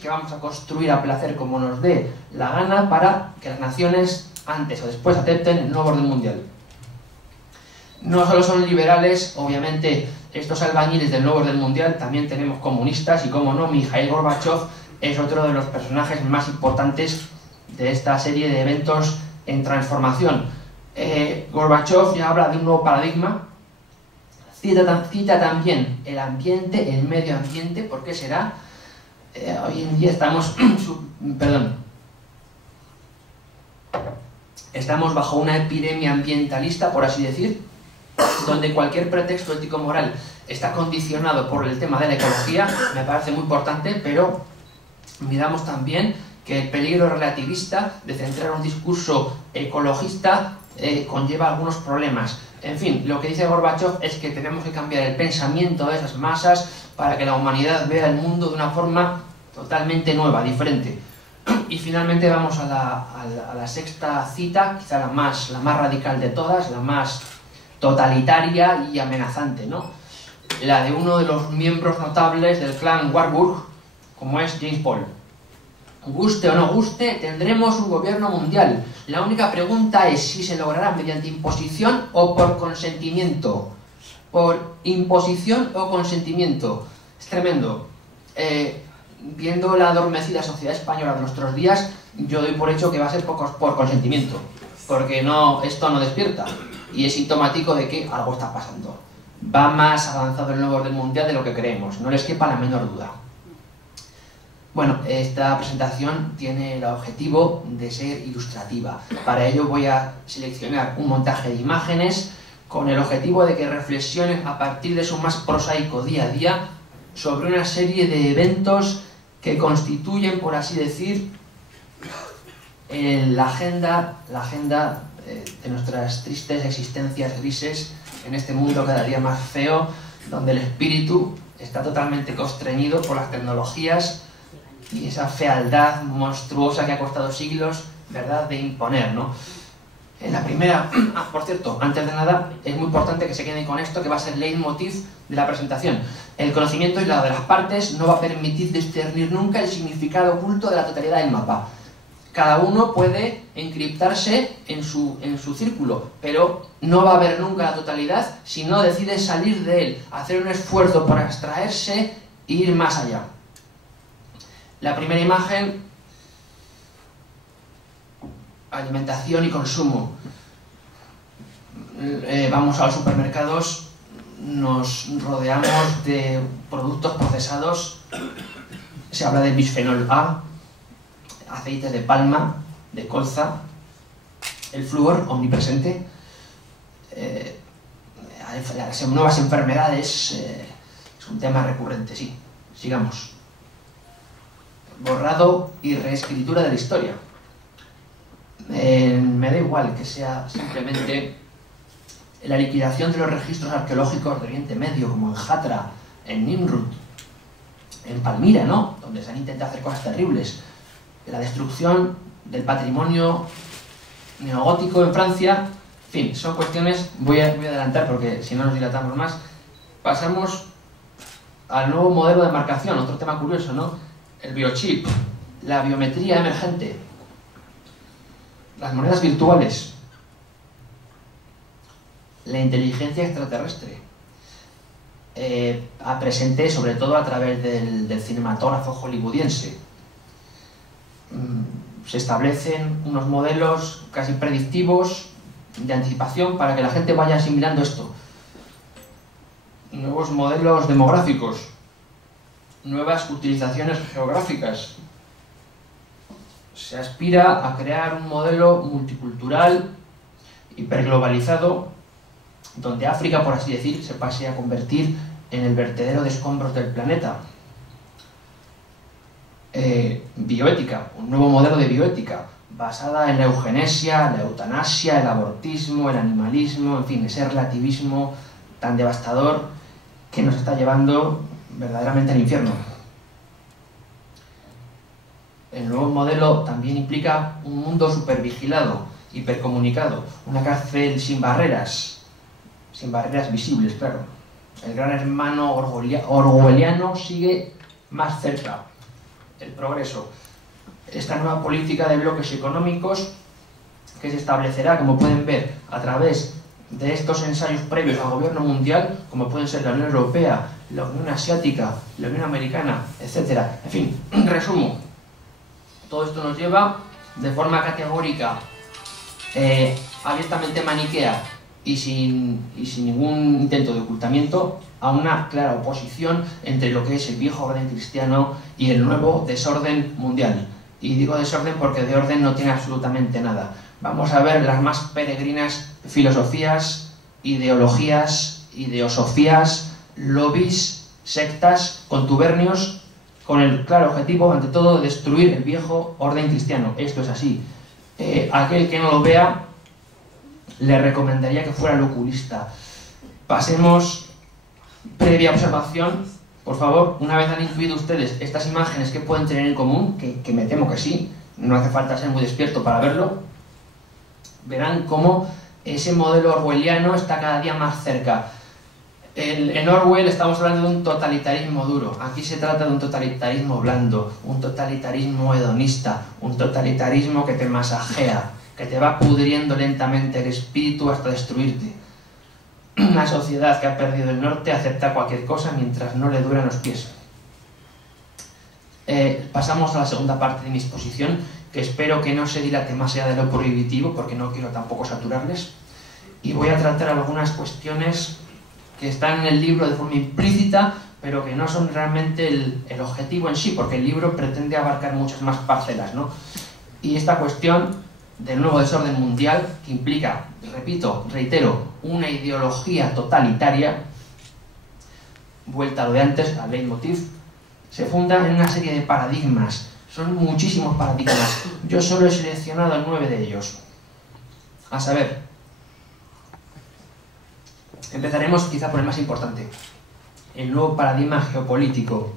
que vamos a construir a placer como nos dé la gana para que las naciones antes o después acepten el nuevo orden mundial. No solo son liberales, obviamente, estos albañiles del nuevo orden mundial, también tenemos comunistas y, como no, Mikhail Gorbachev es otro de los personajes más importantes de esta serie de eventos en transformación. Gorbachev ya habla de un nuevo paradigma, cita también el ambiente, el medio ambiente. ¿Por qué será? Hoy en día estamos bajo una epidemia ambientalista, por así decir, donde cualquier pretexto ético-moral está condicionado por el tema de la ecología. Me parece muy importante, pero miramos también que el peligro relativista de centrar un discurso ecologista conlleva algunos problemas. En fin, lo que dice Gorbachev es que tenemos que cambiar el pensamiento de esas masas para que la humanidad vea el mundo de una forma totalmente nueva, diferente. Y finalmente vamos a la sexta cita, quizá la más radical de todas, la más totalitaria y amenazante, ¿no? La de uno de los miembros notables del clan Warburg, como es James Paul. Guste o no guste, tendremos un gobierno mundial. La única pregunta es si se logrará mediante imposición o por consentimiento. Por imposición o consentimiento. Es tremendo. Viendo la adormecida sociedad española de nuestros días, yo doy por hecho que va a ser por consentimiento. Porque esto no despierta. Y es sintomático de que algo está pasando. Va más avanzado el nuevo orden mundial de lo que creemos. No les quepa la menor duda. Bueno, esta presentación tiene el objetivo de ser ilustrativa. Para ello voy a seleccionar un montaje de imágenes con el objetivo de que reflexionen a partir de su más prosaico día a día sobre una serie de eventos que constituyen, por así decir, la agenda de nuestras tristes existencias grises en este mundo cada día más feo, donde el espíritu está totalmente constreñido por las tecnologías y esa fealdad monstruosa que ha costado siglos, ¿verdad?, de imponer, ¿no? En la primera... por cierto, antes de nada, es muy importante que se queden con esto, que va a ser el leitmotiv de la presentación. El conocimiento aislado de las partes no va a permitir discernir nunca el significado oculto de la totalidad del mapa. Cada uno puede encriptarse en su círculo, pero no va a haber nunca la totalidad si no decide salir de él, hacer un esfuerzo por abstraerse e ir más allá. La primera imagen, alimentación y consumo. Vamos a los supermercados, nos rodeamos de productos procesados, se habla de bisfenol A, aceite de palma, de colza, el flúor omnipresente, las nuevas enfermedades, es un tema recurrente, sí. Sigamos. Borrado y reescritura de la historia. Me da igual que sea simplemente la liquidación de los registros arqueológicos de Oriente Medio, como en Hatra, en Nimrud, en Palmira, ¿no? Donde se han intentado hacer cosas terribles. La destrucción del patrimonio neogótico en Francia. En fin, son cuestiones, voy a adelantar porque si no nos dilatamos más. Pasamos al nuevo modelo de marcación, otro tema curioso, ¿no? El biochip, la biometría emergente, las monedas virtuales, la inteligencia extraterrestre, presente sobre todo a través del cinematógrafo hollywoodiense. Se establecen unos modelos casi predictivos de anticipación para que la gente vaya asimilando esto. Nuevos modelos demográficos, nuevas utilizaciones geográficas. Se aspira a crear un modelo multicultural, hiperglobalizado, donde África, por así decir, se pase a convertir en el vertedero de escombros del planeta. Bioética, un nuevo modelo de bioética, basada en la eugenesia, la eutanasia, el abortismo, el animalismo, en fin, ese relativismo tan devastador que nos está llevando verdaderamente al infierno. El nuevo modelo también implica un mundo supervigilado, hipercomunicado, una cárcel sin barreras visibles, claro. El gran hermano orwelliano sigue más cerca. El progreso. Esta nueva política de bloques económicos que se establecerá, como pueden ver, a través de estos ensayos previos al gobierno mundial, como pueden ser la Unión Europea, la Unión Asiática, la Unión Americana, etc. En fin, resumo. Todo esto nos lleva de forma categórica, abiertamente maniquea y sin ningún intento de ocultamiento, a una clara oposición entre lo que es el viejo orden cristiano y el nuevo desorden mundial. Y digo desorden porque de orden no tiene absolutamente nada. Vamos a ver las más peregrinas filosofías, ideologías, ideosofías, lobbies, sectas, contubernios, con el claro objetivo, ante todo, de destruir el viejo orden cristiano. Esto es así. Aquel que no lo vea, le recomendaría que fuera el oculista. Pasemos, previa observación, por favor, una vez han intuido ustedes estas imágenes que pueden tener en común, que me temo que sí, no hace falta ser muy despierto para verlo, verán cómo ese modelo orwelliano está cada día más cerca. En Orwell estamos hablando de un totalitarismo duro, aquí se trata de un totalitarismo blando, un totalitarismo hedonista, un totalitarismo que te masajea, que te va pudriendo lentamente el espíritu hasta destruirte. Una sociedad que ha perdido el norte acepta cualquier cosa mientras no le duran los pies. Pasamos a la segunda parte de mi exposición, que espero que no se dilate más allá de lo prohibitivo, porque no quiero tampoco saturarles. Y voy a tratar algunas cuestiones que están en el libro de forma implícita, pero que no son realmente el objetivo en sí, porque el libro pretende abarcar muchas más parcelas, ¿no? Y esta cuestión del nuevo desorden mundial, que implica, repito, reitero, una ideología totalitaria, vuelta a lo de antes, al leitmotiv, se funda en una serie de paradigmas. Son muchísimos paradigmas. Yo solo he seleccionado 9 de ellos. A saber, empezaremos quizá por el más importante, el nuevo paradigma geopolítico.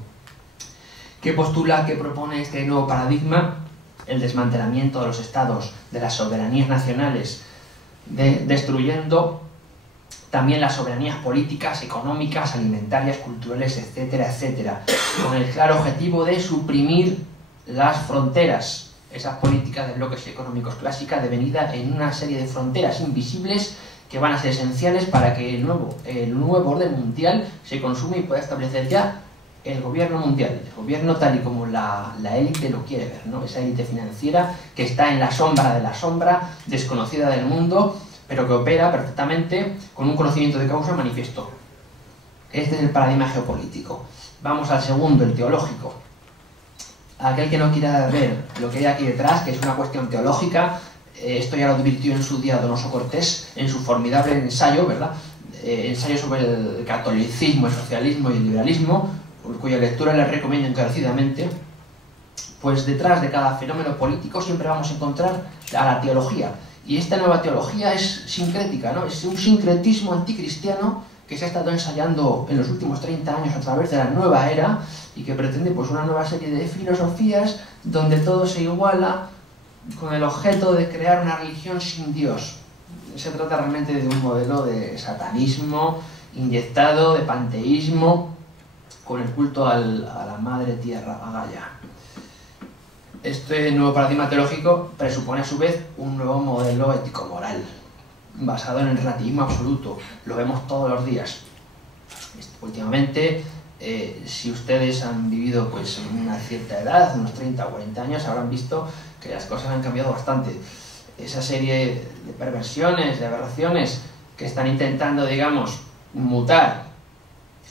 ¿Qué postula, qué propone este nuevo paradigma? El desmantelamiento de los estados, de las soberanías nacionales, destruyendo también las soberanías políticas, económicas, alimentarias, culturales, etcétera, etcétera, con el claro objetivo de suprimir las fronteras, esas políticas de bloques económicos clásicas devenida en una serie de fronteras invisibles que van a ser esenciales para que el nuevo orden mundial se consume y pueda establecer ya el gobierno mundial, el gobierno tal y como la élite lo quiere ver, ¿no? Esa élite financiera que está en la sombra de la sombra, desconocida del mundo, pero que opera perfectamente con un conocimiento de causa manifiesto. Este es el paradigma geopolítico. Vamos al segundo, el teológico. Aquel que no quiera ver lo que hay aquí detrás, que es una cuestión teológica, Esto ya lo advirtió en su día Donoso Cortés en su formidable ensayo, ¿verdad? Ensayo sobre el catolicismo, el socialismo y el liberalismo, cuya lectura les recomiendo encarecidamente. Pues detrás de cada fenómeno político siempre vamos a encontrar a la teología. Y esta nueva teología es sincrética, ¿no? Es un sincretismo anticristiano que se ha estado ensayando en los últimos 30 años a través de la nueva era y que pretende pues una nueva serie de filosofías donde todo se iguala con el objeto de crear una religión sin Dios. Se trata realmente de un modelo de satanismo inyectado, de panteísmo, con el culto a la madre tierra, a Gaia. Este nuevo paradigma teológico presupone a su vez un nuevo modelo ético-moral, basado en el relativismo absoluto. Lo vemos todos los días. Últimamente, si ustedes han vivido pues, una cierta edad, unos 30 o 40 años, habrán visto que las cosas han cambiado bastante. Esa serie de perversiones, de aberraciones que están intentando, digamos, mutar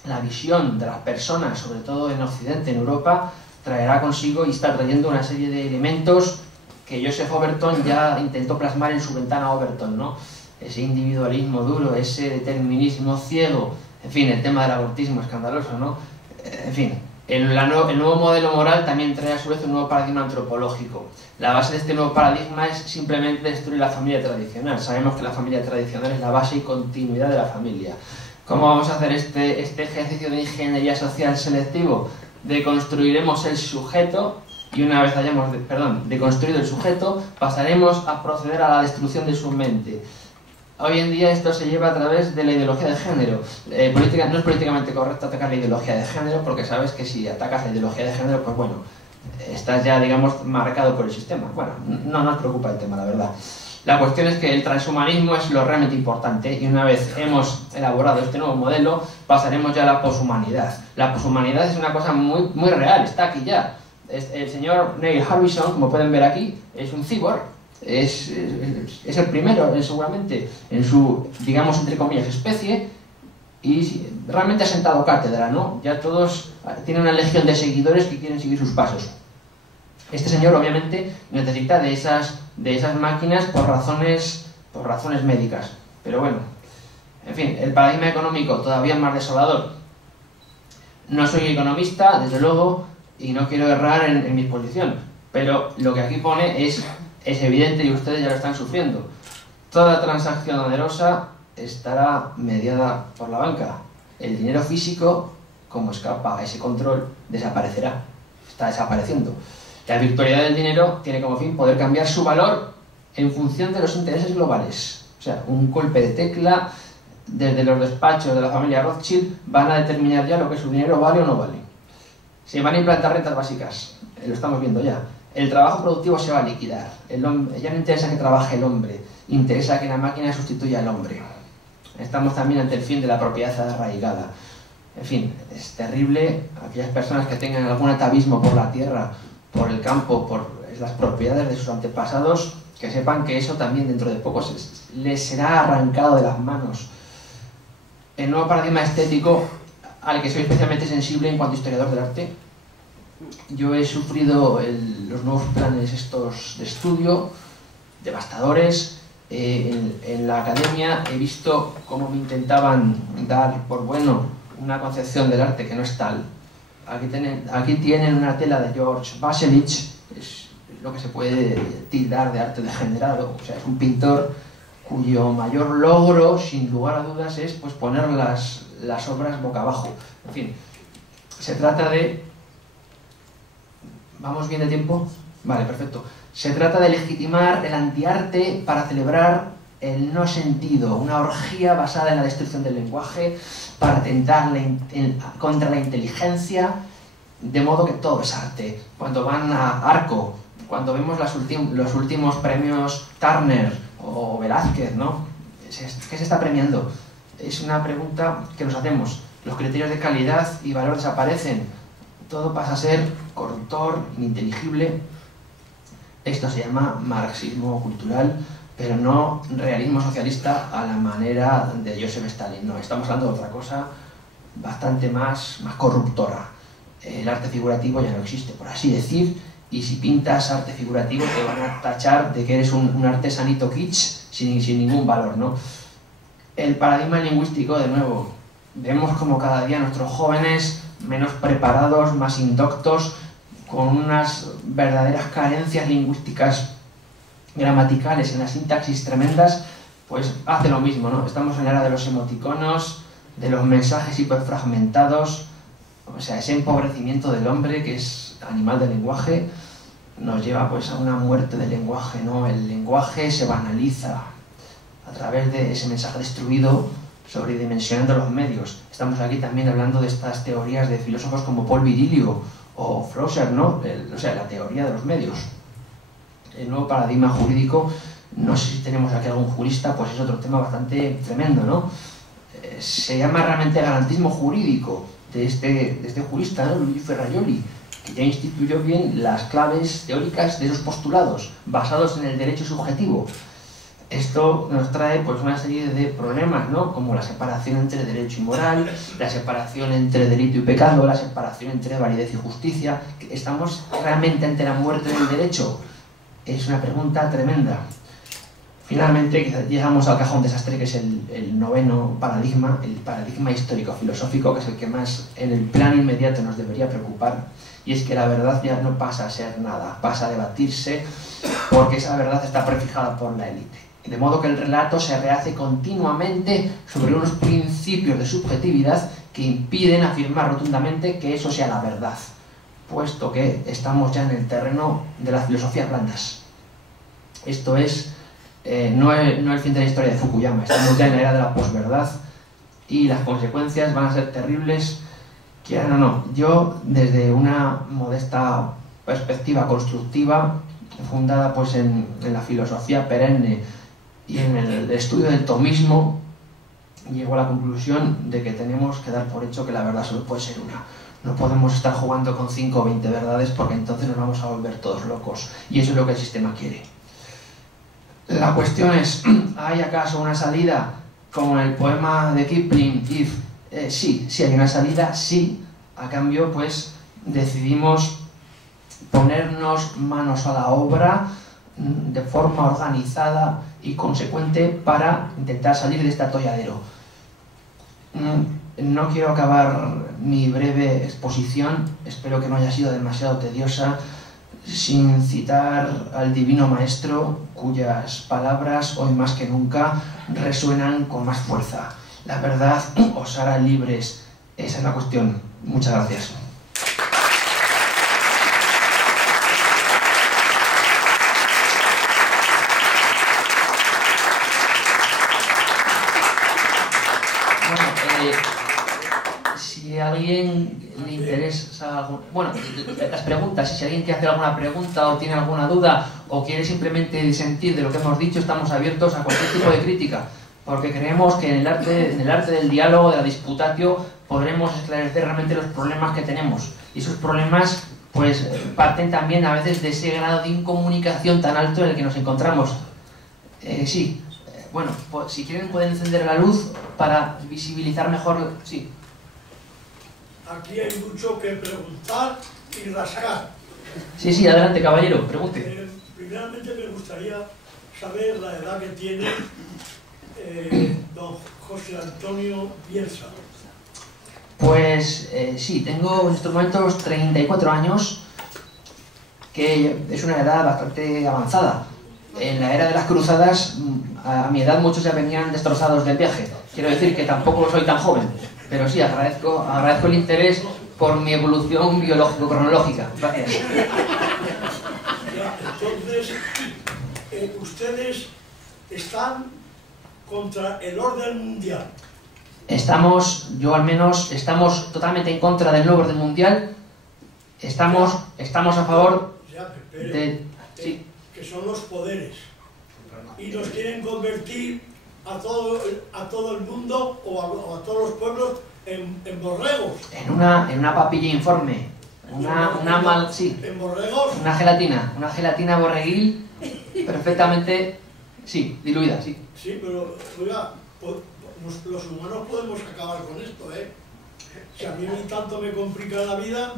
la visión de las personas, sobre todo en Occidente, en Europa, traerá consigo y está trayendo una serie de elementos que Joseph Overton ya intentó plasmar en su ventana Overton, ¿no? Ese individualismo duro, ese determinismo ciego, en fin, el tema del abortismo escandaloso, ¿no? En fin, el nuevo modelo moral también trae a su vez un nuevo paradigma antropológico. La base de este nuevo paradigma es simplemente destruir la familia tradicional. Sabemos que la familia tradicional es la base y continuidad de la familia. ¿Cómo vamos a hacer este ejercicio de ingeniería social selectivo? Deconstruiremos el sujeto y una vez hayamos deconstruido el sujeto, pasaremos a proceder a la destrucción de su mente. Hoy en día esto se lleva a través de la ideología de género. No es políticamente correcto atacar la ideología de género porque sabes que si atacas la ideología de género, pues bueno, estás ya, digamos, marcado por el sistema. Bueno, no nos preocupa el tema, la verdad. La cuestión es que el transhumanismo es lo realmente importante y una vez hemos elaborado este nuevo modelo, pasaremos ya a la poshumanidad. La poshumanidad es una cosa muy, muy real, está aquí ya. El señor Neil Harbisson, como pueden ver aquí, es un cyborg. Es el primero, seguramente, en su, digamos, entre comillas, especie, y realmente ha sentado cátedra, ¿no? Ya todos tienen una legión de seguidores que quieren seguir sus pasos. Este señor, obviamente, necesita de esas máquinas por razones médicas. Pero bueno, en fin, el paradigma económico todavía más desolador. No soy economista, desde luego, y no quiero errar en mi posición, pero lo que aquí pone es evidente y ustedes ya lo están sufriendo. Toda transacción onerosa estará mediada por la banca. El dinero físico, como escapa a ese control, desaparecerá. Está desapareciendo. La virtualidad del dinero tiene como fin poder cambiar su valor en función de los intereses globales. O sea, un golpe de tecla desde los despachos de la familia Rothschild van a determinar ya lo que su dinero vale o no vale. Se van a implantar rentas básicas, lo estamos viendo ya. El trabajo productivo se va a liquidar. Ya no interesa que trabaje el hombre, interesa que la máquina sustituya al hombre. Estamos también ante el fin de la propiedad arraigada. En fin, es terrible aquellas personas que tengan algún atavismo por la tierra, por el campo, por las propiedades de sus antepasados, que sepan que eso también dentro de poco les será arrancado de las manos. El nuevo paradigma estético al que soy especialmente sensible en cuanto a historiador del arte. Yo he sufrido los nuevos planes estos de estudio, devastadores. En la academia he visto cómo me intentaban dar por bueno una concepción del arte que no es tal. Aquí tienen una tela de George Baselich, es lo que se puede tildar de arte degenerado. O sea, es un pintor cuyo mayor logro, sin lugar a dudas, es pues, poner las obras boca abajo. En fin, se trata de... ¿Vamos bien de tiempo? Vale, perfecto. Se trata de legitimar el antiarte para celebrar el no sentido, una orgía basada en la destrucción del lenguaje, para atentar contra la inteligencia, de modo que todo es arte. Cuando van a Arco, cuando vemos los últimos premios Turner o Velázquez, ¿no? ¿Qué se está premiando? Es una pregunta que nos hacemos. Los criterios de calidad y valor desaparecen. Todo pasa a ser corrector, ininteligible. Esto se llama marxismo cultural, pero no realismo socialista a la manera de Joseph Stalin. No, estamos hablando de otra cosa bastante más corruptora. El arte figurativo ya no existe, por así decir, y si pintas arte figurativo te van a tachar de que eres un artesanito kitsch sin ningún valor, ¿no? El paradigma lingüístico, de nuevo, vemos como cada día nuestros jóvenes menos preparados, más indoctos, con unas verdaderas carencias lingüísticas gramaticales en la sintaxis tremendas, pues hace lo mismo, ¿no? Estamos en la era de los emoticonos, de los mensajes hiperfragmentados, o sea, ese empobrecimiento del hombre, que es animal del lenguaje, nos lleva pues a una muerte del lenguaje, ¿no? El lenguaje se banaliza a través de ese mensaje destruido, sobredimensionando los medios. Estamos aquí también hablando de estas teorías de filósofos como Paul Virilio o Flusser, ¿no? O sea, la teoría de los medios. El nuevo paradigma jurídico, no sé si tenemos aquí algún jurista, pues es otro tema bastante tremendo, ¿no? Se llama realmente garantismo jurídico de este jurista, ¿no? Luigi Ferrajoli, que ya instituyó bien las claves teóricas de esos postulados, basados en el derecho subjetivo. Esto nos trae pues una serie de problemas, ¿no? Como la separación entre derecho y moral, la separación entre delito y pecado, la separación entre validez y justicia. ¿Estamos realmente ante la muerte del derecho? Es una pregunta tremenda. Finalmente llegamos al cajón desastre, que es el noveno paradigma, el paradigma histórico-filosófico, que es el que más en el plano inmediato nos debería preocupar, y es que la verdad ya no pasa a ser nada, pasa a debatirse, porque esa verdad está prefijada por la élite. De modo que el relato se rehace continuamente sobre unos principios de subjetividad que impiden afirmar rotundamente que eso sea la verdad, puesto que estamos ya en el terreno de las filosofías blandas. Esto es no el fin de la historia de Fukuyama, estamos ya en la era de la posverdad y las consecuencias van a ser terribles, quieran o no. Yo, desde una modesta perspectiva constructiva, fundada pues en la filosofía perenne y en el estudio del tomismo, llego a la conclusión de que tenemos que dar por hecho que la verdad solo puede ser una. No podemos estar jugando con 5 o 20 verdades, porque entonces nos vamos a volver todos locos, y eso es lo que el sistema quiere. La cuestión es, ¿hay acaso una salida? Como en el poema de Kipling, If. Sí hay una salida, sí. A cambio, pues, decidimos ponernos manos a la obra de forma organizada y consecuente para intentar salir de este atolladero. No quiero acabar mi breve exposición, espero que no haya sido demasiado tediosa, sin citar al Divino Maestro, cuyas palabras hoy más que nunca resuenan con más fuerza. La verdad os hará libres. Esa es la cuestión. Muchas gracias. Si a alguien le interesa algún... Bueno, las preguntas, si alguien quiere hacer alguna pregunta o tiene alguna duda o quiere simplemente disentir de lo que hemos dicho, estamos abiertos a cualquier tipo de crítica, porque creemos que en el arte del diálogo, de la disputatio, podremos esclarecer realmente los problemas que tenemos. Y esos problemas pues parten también a veces de ese grado de incomunicación tan alto en el que nos encontramos. Bueno, pues, si quieren pueden encender la luz para visibilizar mejor... Sí. Aquí hay mucho que preguntar y rascar. Sí, adelante, caballero, pregunte. Primeramente me gustaría saber la edad que tiene don José Antonio Bielsa. Pues sí, tengo en estos momentos 34 años, que es una edad bastante avanzada. En la era de las cruzadas, a mi edad muchos ya venían destrozados del viaje. Quiero decir que tampoco soy tan joven. Pero sí, agradezco el interés por mi evolución biológico-cronológica. Gracias. Entonces, ustedes están contra el orden mundial. Yo al menos, estamos totalmente en contra del nuevo orden mundial. Estamos a favor de... Sí. Que son los poderes. Y nos quieren convertir a todo el mundo o a todos los pueblos en borregos. En una papilla informe. En borregos. Una gelatina borreguil perfectamente, sí, diluida, sí. Sí, pero oiga, los humanos podemos acabar con esto, ¿eh? Si a mí tanto me complica la vida,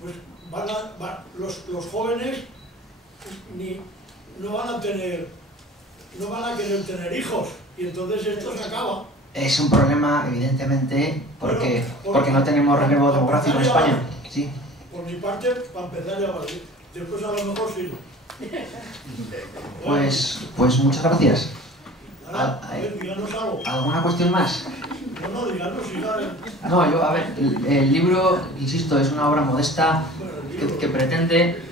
pues los jóvenes no van a querer tener hijos, y entonces esto se acaba. Es un problema, evidentemente, porque no tenemos relevo demográfico en España. Sí. Por mi parte, para empezar ya vale. Después a lo mejor sí. Pues muchas gracias. Ahora, a ver, díganos algo. ¿Alguna cuestión más? No, díganos si saben. No, a ver, el libro, insisto, es una obra modesta que pretende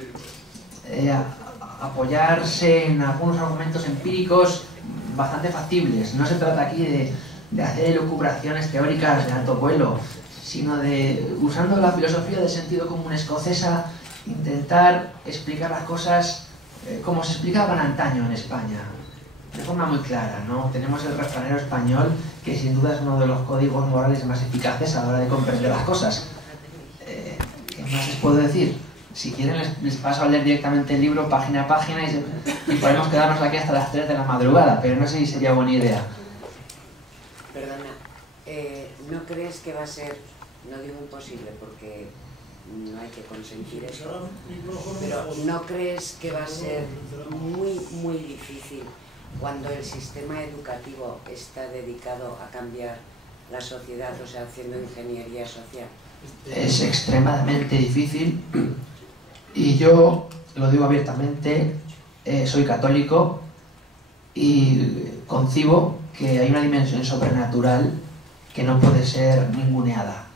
apoyarse en algunos argumentos empíricos bastante factibles. No se trata aquí de hacer elucubraciones teóricas de alto vuelo, sino de, usando la filosofía del sentido común escocesa, intentar explicar las cosas como se explicaban antaño en España, de forma muy clara, ¿no? Tenemos el refranero español, que sin duda es uno de los códigos morales más eficaces a la hora de comprender las cosas. ¿Qué más les puedo decir? Si quieren les paso a leer directamente el libro página a página y podemos quedarnos aquí hasta las 3 de la madrugada, pero no sé si sería buena idea. Perdona, ¿no crees que va a ser, no digo imposible porque no hay que consentir eso, pero no crees que va a ser muy, muy difícil cuando el sistema educativo está dedicado a cambiar la sociedad, o sea, haciendo ingeniería social? Es extremadamente difícil y yo lo digo abiertamente, soy católico y concibo que hay una dimensión sobrenatural que no puede ser ninguneada.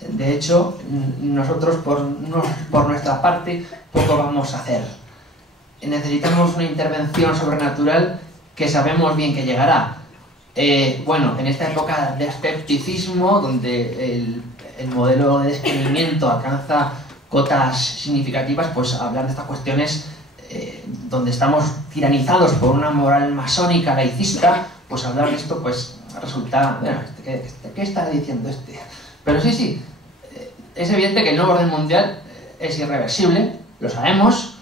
De hecho, nosotros por nuestra parte poco vamos a hacer. Necesitamos una intervención sobrenatural que sabemos bien que llegará. Bueno, en esta época de escepticismo, donde el modelo de descubrimiento alcanza cotas significativas, pues hablar de estas cuestiones donde estamos tiranizados por una moral masónica laicista, pues hablar de esto pues resulta, bueno, ¿qué está diciendo este? Pero sí, es evidente que el nuevo orden mundial es irreversible, lo sabemos,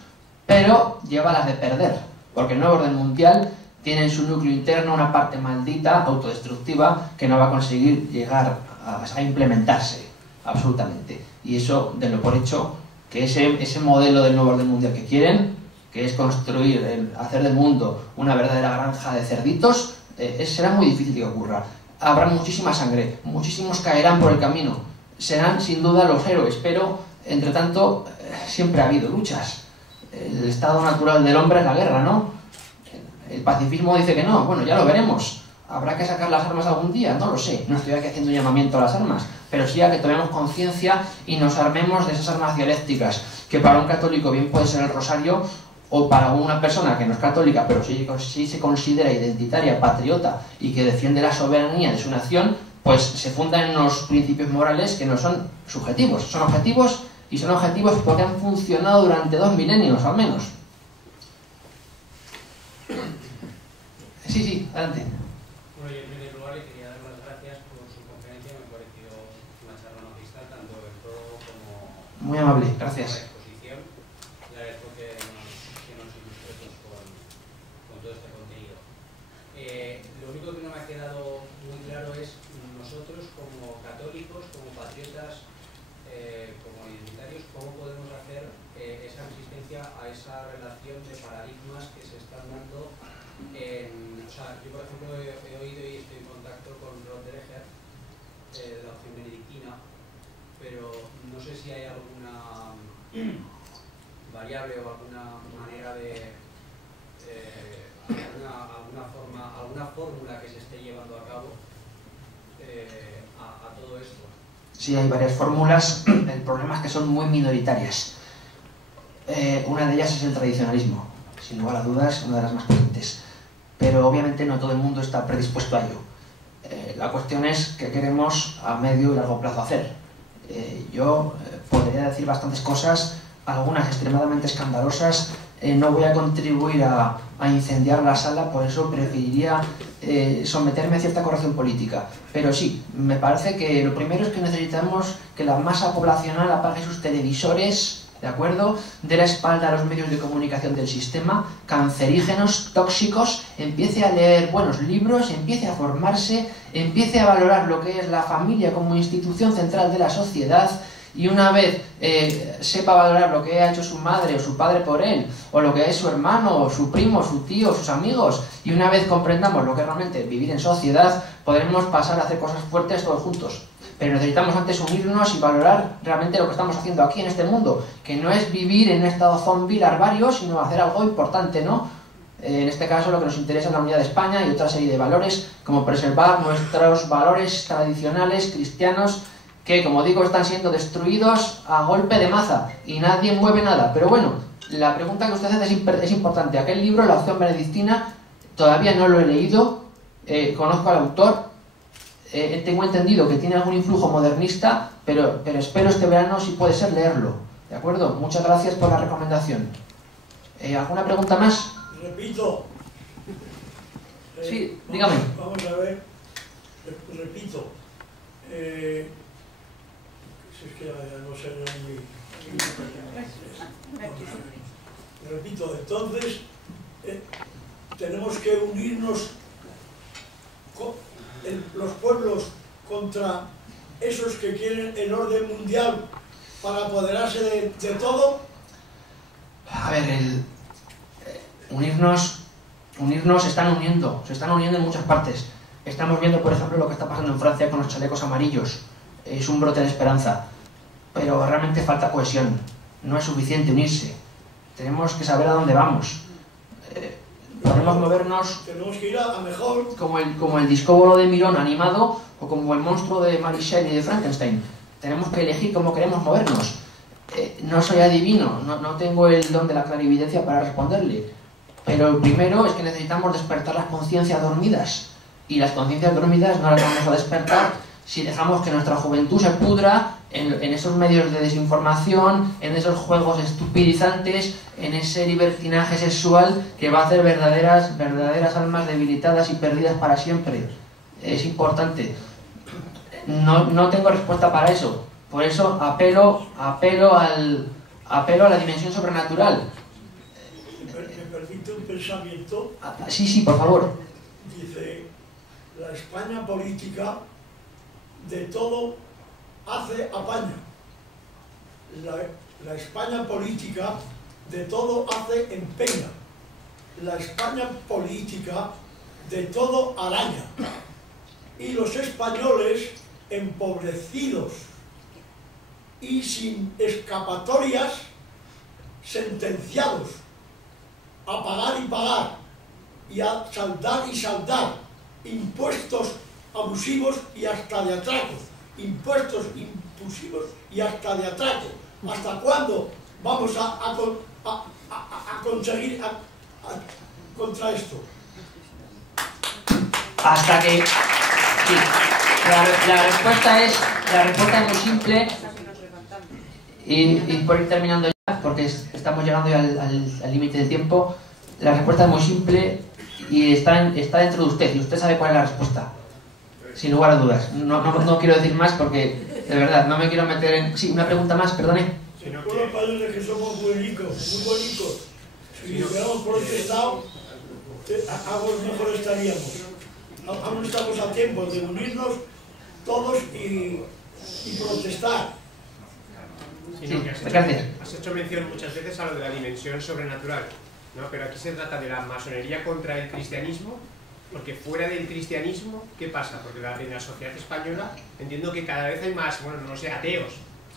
pero lleva las de perder, porque el nuevo orden mundial tiene en su núcleo interno una parte maldita, autodestructiva, que no va a conseguir llegar a implementarse, absolutamente. Y eso, denlo por hecho, que ese modelo del nuevo orden mundial que quieren, que es construir, hacer del mundo una verdadera granja de cerditos, será muy difícil que ocurra. Habrá muchísima sangre, muchísimos caerán por el camino, serán sin duda los héroes, pero, entre tanto, siempre ha habido luchas. El estado natural del hombre es la guerra, ¿no? El pacifismo dice que no, bueno, ya lo veremos. ¿Habrá que sacar las armas algún día? No lo sé, no estoy aquí haciendo un llamamiento a las armas, pero sí a que tomemos conciencia y nos armemos de esas armas dialécticas, que para un católico bien puede ser el rosario, o para una persona que no es católica, pero sí se considera identitaria, patriota y que defiende la soberanía de su nación, pues se funda en unos principios morales que no son subjetivos, son objetivos, y son objetivos porque han funcionado durante 2 milenios al menos. Sí, adelante. Bueno, yo en primer lugar le quería dar las gracias por su conferencia, me pareció una charla magistral, tanto en todo como... Muy amable, gracias. La exposición. Le agradezco que nos ilustremos con todo este contenido. Lo único que no me ha quedado muy claro es nosotros como católicos, como patriotas, como identitarios, cómo podemos hacer esa resistencia a esa relación de paradigmas que se están dando o sea, yo por ejemplo he oído y estoy en contacto con Rod Dreher, de la opción benedictina, pero no sé si hay alguna variable o alguna manera de alguna fórmula que se esté llevando a cabo a todo esto. Sí, hay varias fórmulas, el problema es que son muy minoritarias. Una de ellas es el tradicionalismo, sin lugar a dudas, una de las más potentes. Pero obviamente no todo el mundo está predispuesto a ello. La cuestión es qué queremos a medio y largo plazo hacer. Yo podría decir bastantes cosas, algunas extremadamente escandalosas. No voy a contribuir a incendiar la sala, por eso preferiría someterme a cierta corrección política. Pero sí, me parece que lo primero es que necesitamos que la masa poblacional apague sus televisores, ¿de acuerdo?, de la espalda a los medios de comunicación del sistema, cancerígenos, tóxicos, empiece a leer buenos libros, empiece a formarse, empiece a valorar lo que es la familia como institución central de la sociedad y una vez sepa valorar lo que ha hecho su madre o su padre por él, o lo que es su hermano, o su primo, su tío, sus amigos, y una vez comprendamos lo que es realmente vivir en sociedad, podremos pasar a hacer cosas fuertes todos juntos. Pero necesitamos antes unirnos y valorar realmente lo que estamos haciendo aquí en este mundo, que no es vivir en un estado zombie larvario, sino hacer algo importante, ¿no? En este caso lo que nos interesa es la unidad de España y otra serie de valores, como preservar nuestros valores tradicionales cristianos, que, como digo, están siendo destruidos a golpe de maza y nadie mueve nada. Pero bueno, la pregunta que usted hace es importante. Aquel libro, La opción benedictina, todavía no lo he leído, conozco al autor, tengo entendido que tiene algún influjo modernista, pero espero este verano, si puede ser, leerlo. ¿De acuerdo? Muchas gracias por la recomendación. ¿Alguna pregunta más? Repito. Sí, dígame. Vamos a ver. Repito. Si es que ya no sé muy... Repito, entonces tenemos que unirnos los pueblos contra esos que quieren el orden mundial para apoderarse de todo. A ver, unirnos se están uniendo en muchas partes. Estamos viendo, por ejemplo, lo que está pasando en Francia con los chalecos amarillos. Es un brote de esperanza, pero realmente falta cohesión. No es suficiente unirse. Tenemos que saber a dónde vamos. Podemos movernos. Tenemos que ir a mejor. Como el discóbolo de Mirón animado, o como el monstruo de Mary Shelley y de Frankenstein. Tenemos que elegir cómo queremos movernos. No soy adivino, no tengo el don de la clarividencia para responderle. Pero el primero es que necesitamos despertar las conciencias dormidas. Y las conciencias dormidas no las vamos a despertar si dejamos que nuestra juventud se pudra en esos medios de desinformación, en esos juegos estupidizantes, en ese libertinaje sexual que va a hacer verdaderas almas debilitadas y perdidas para siempre. Es importante. No tengo respuesta para eso. Por eso apelo a la dimensión sobrenatural. ¿Me permite un pensamiento? Sí, por favor. Dice, la España política de todo hace apaña. La España política de todo hace empeña. La España política de todo araña. Y los españoles empobrecidos y sin escapatorias, sentenciados a pagar y pagar y a saldar y saldar impuestos abusivos y hasta de atraco, impuestos impulsivos y hasta de atraco. ¿Hasta cuándo vamos a conseguir contra esto? Hasta que... Sí. La respuesta es muy simple y por ir terminando ya, porque estamos llegando ya al límite del tiempo. La respuesta es muy simple y está dentro de usted, y usted sabe cuál es la respuesta, sin lugar a dudas. No quiero decir más porque, de verdad, no me quiero meter en... Sí, una pregunta más, perdone. Los padres que somos muy ricos. Si hubiéramos protestado, algo mejor estaríamos. Aún estamos a tiempo de unirnos todos y protestar. Sí, gracias. Has hecho mención muchas veces a lo de la dimensión sobrenatural, ¿no? Pero aquí se trata de la masonería contra el cristianismo, porque fuera del cristianismo, ¿qué pasa? Porque en la sociedad española entiendo que cada vez hay más, bueno, no sé, ateos,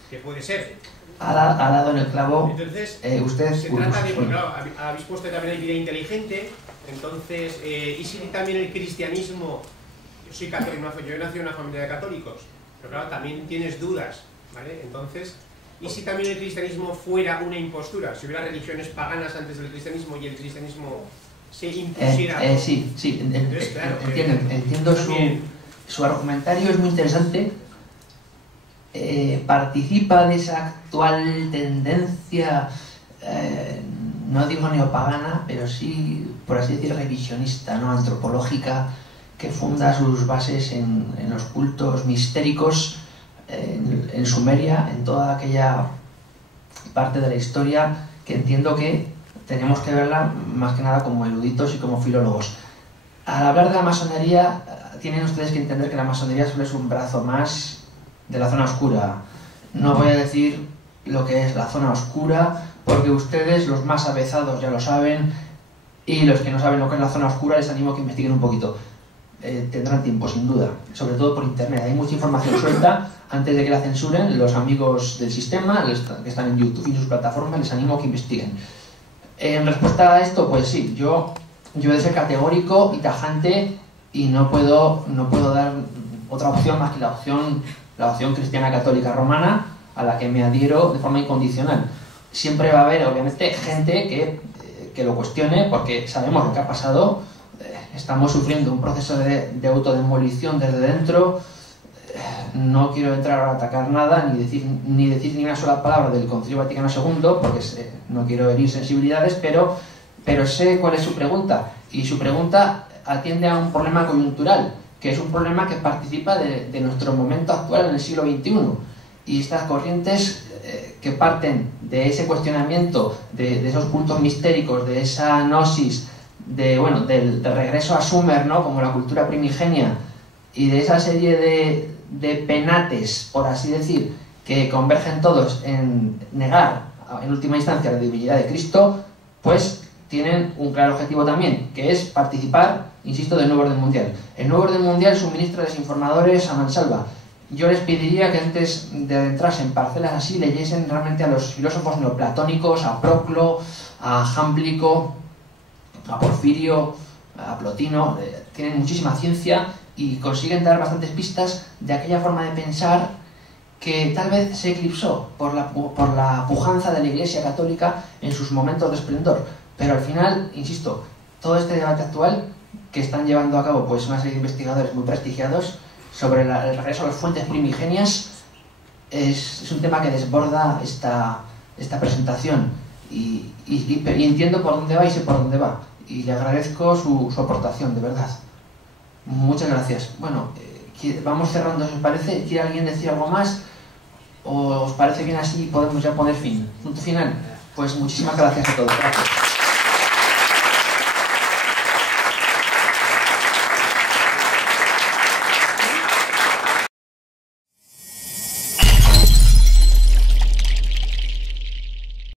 que puede ser. Ha dado en el clavo. Entonces, usted se trata de, bueno, habéis puesto también la vida inteligente, entonces, y si también el cristianismo, yo soy católico, yo he nacido en una familia de católicos, pero claro, también tienes dudas, ¿vale? Entonces, ¿y si también el cristianismo fuera una impostura? Si hubiera religiones paganas antes del cristianismo y el cristianismo se impusiera... Sí, entonces, claro, entiendo su argumentario, es muy interesante. Participa de esa actual tendencia, no digo neopagana, pero sí, por así decir, revisionista, ¿no? Antropológica, que funda sus bases en los cultos mistéricos, en Sumeria, en toda aquella parte de la historia que entiendo que tenemos que verla más que nada como eruditos y como filólogos. Al hablar de la masonería, tienen ustedes que entender que la masonería solo es un brazo más de la zona oscura. no voy a decir lo que es la zona oscura, porque ustedes, los más avezados, ya lo saben, y los que no saben lo que es la zona oscura, les animo a que investiguen un poquito. Tendrán tiempo, sin duda, sobre todo por internet. Hay mucha información suelta. Antes de que la censuren, los amigos del sistema que están en YouTube y sus plataformas, les animo a que investiguen. En respuesta a esto, pues sí, yo he de ser categórico y tajante, y no puedo dar otra opción más que la opción cristiana católica romana, a la que me adhiero de forma incondicional. Siempre va a haber, obviamente, gente que lo cuestione, porque sabemos lo que ha pasado. Estamos sufriendo un proceso de autodemolición desde dentro. No quiero entrar a atacar nada, ni decir ni una sola palabra del Concilio Vaticano II, porque no quiero herir sensibilidades, pero sé cuál es su pregunta. Y su pregunta atiende a un problema coyuntural, que es un problema que participa de nuestro momento actual en el siglo XXI. Y estas corrientes que parten de ese cuestionamiento, de esos cultos mistéricos, de esa gnosis, del regreso a Sumer, ¿no?, como la cultura primigenia, y de esa serie de penates, por así decir, que convergen todos en negar, en última instancia, la divinidad de Cristo, pues tienen un claro objetivo también, que es participar, insisto, del nuevo orden mundial. El nuevo orden mundial suministra desinformadores a mansalva. Yo les pediría que antes de adentrarse en parcelas así, leyesen realmente a los filósofos neoplatónicos, a Proclo, a Jámblico, a Porfirio, a Plotino. Tienen muchísima ciencia y consiguen dar bastantes pistas de aquella forma de pensar que tal vez se eclipsó por la pujanza de la Iglesia Católica en sus momentos de esplendor. Pero al final, insisto, todo este debate actual que están llevando a cabo pues una serie de investigadores muy prestigiados sobre el regreso a las fuentes primigenias es un tema que desborda esta presentación, y entiendo por dónde va y sé por dónde va, y le agradezco su aportación, de verdad. Muchas gracias. Bueno, vamos cerrando, si os parece. ¿Quiere alguien decir algo más? ¿O os parece bien así y podemos ya poner fin? ¿Punto final? Pues muchísimas gracias a todos. Gracias.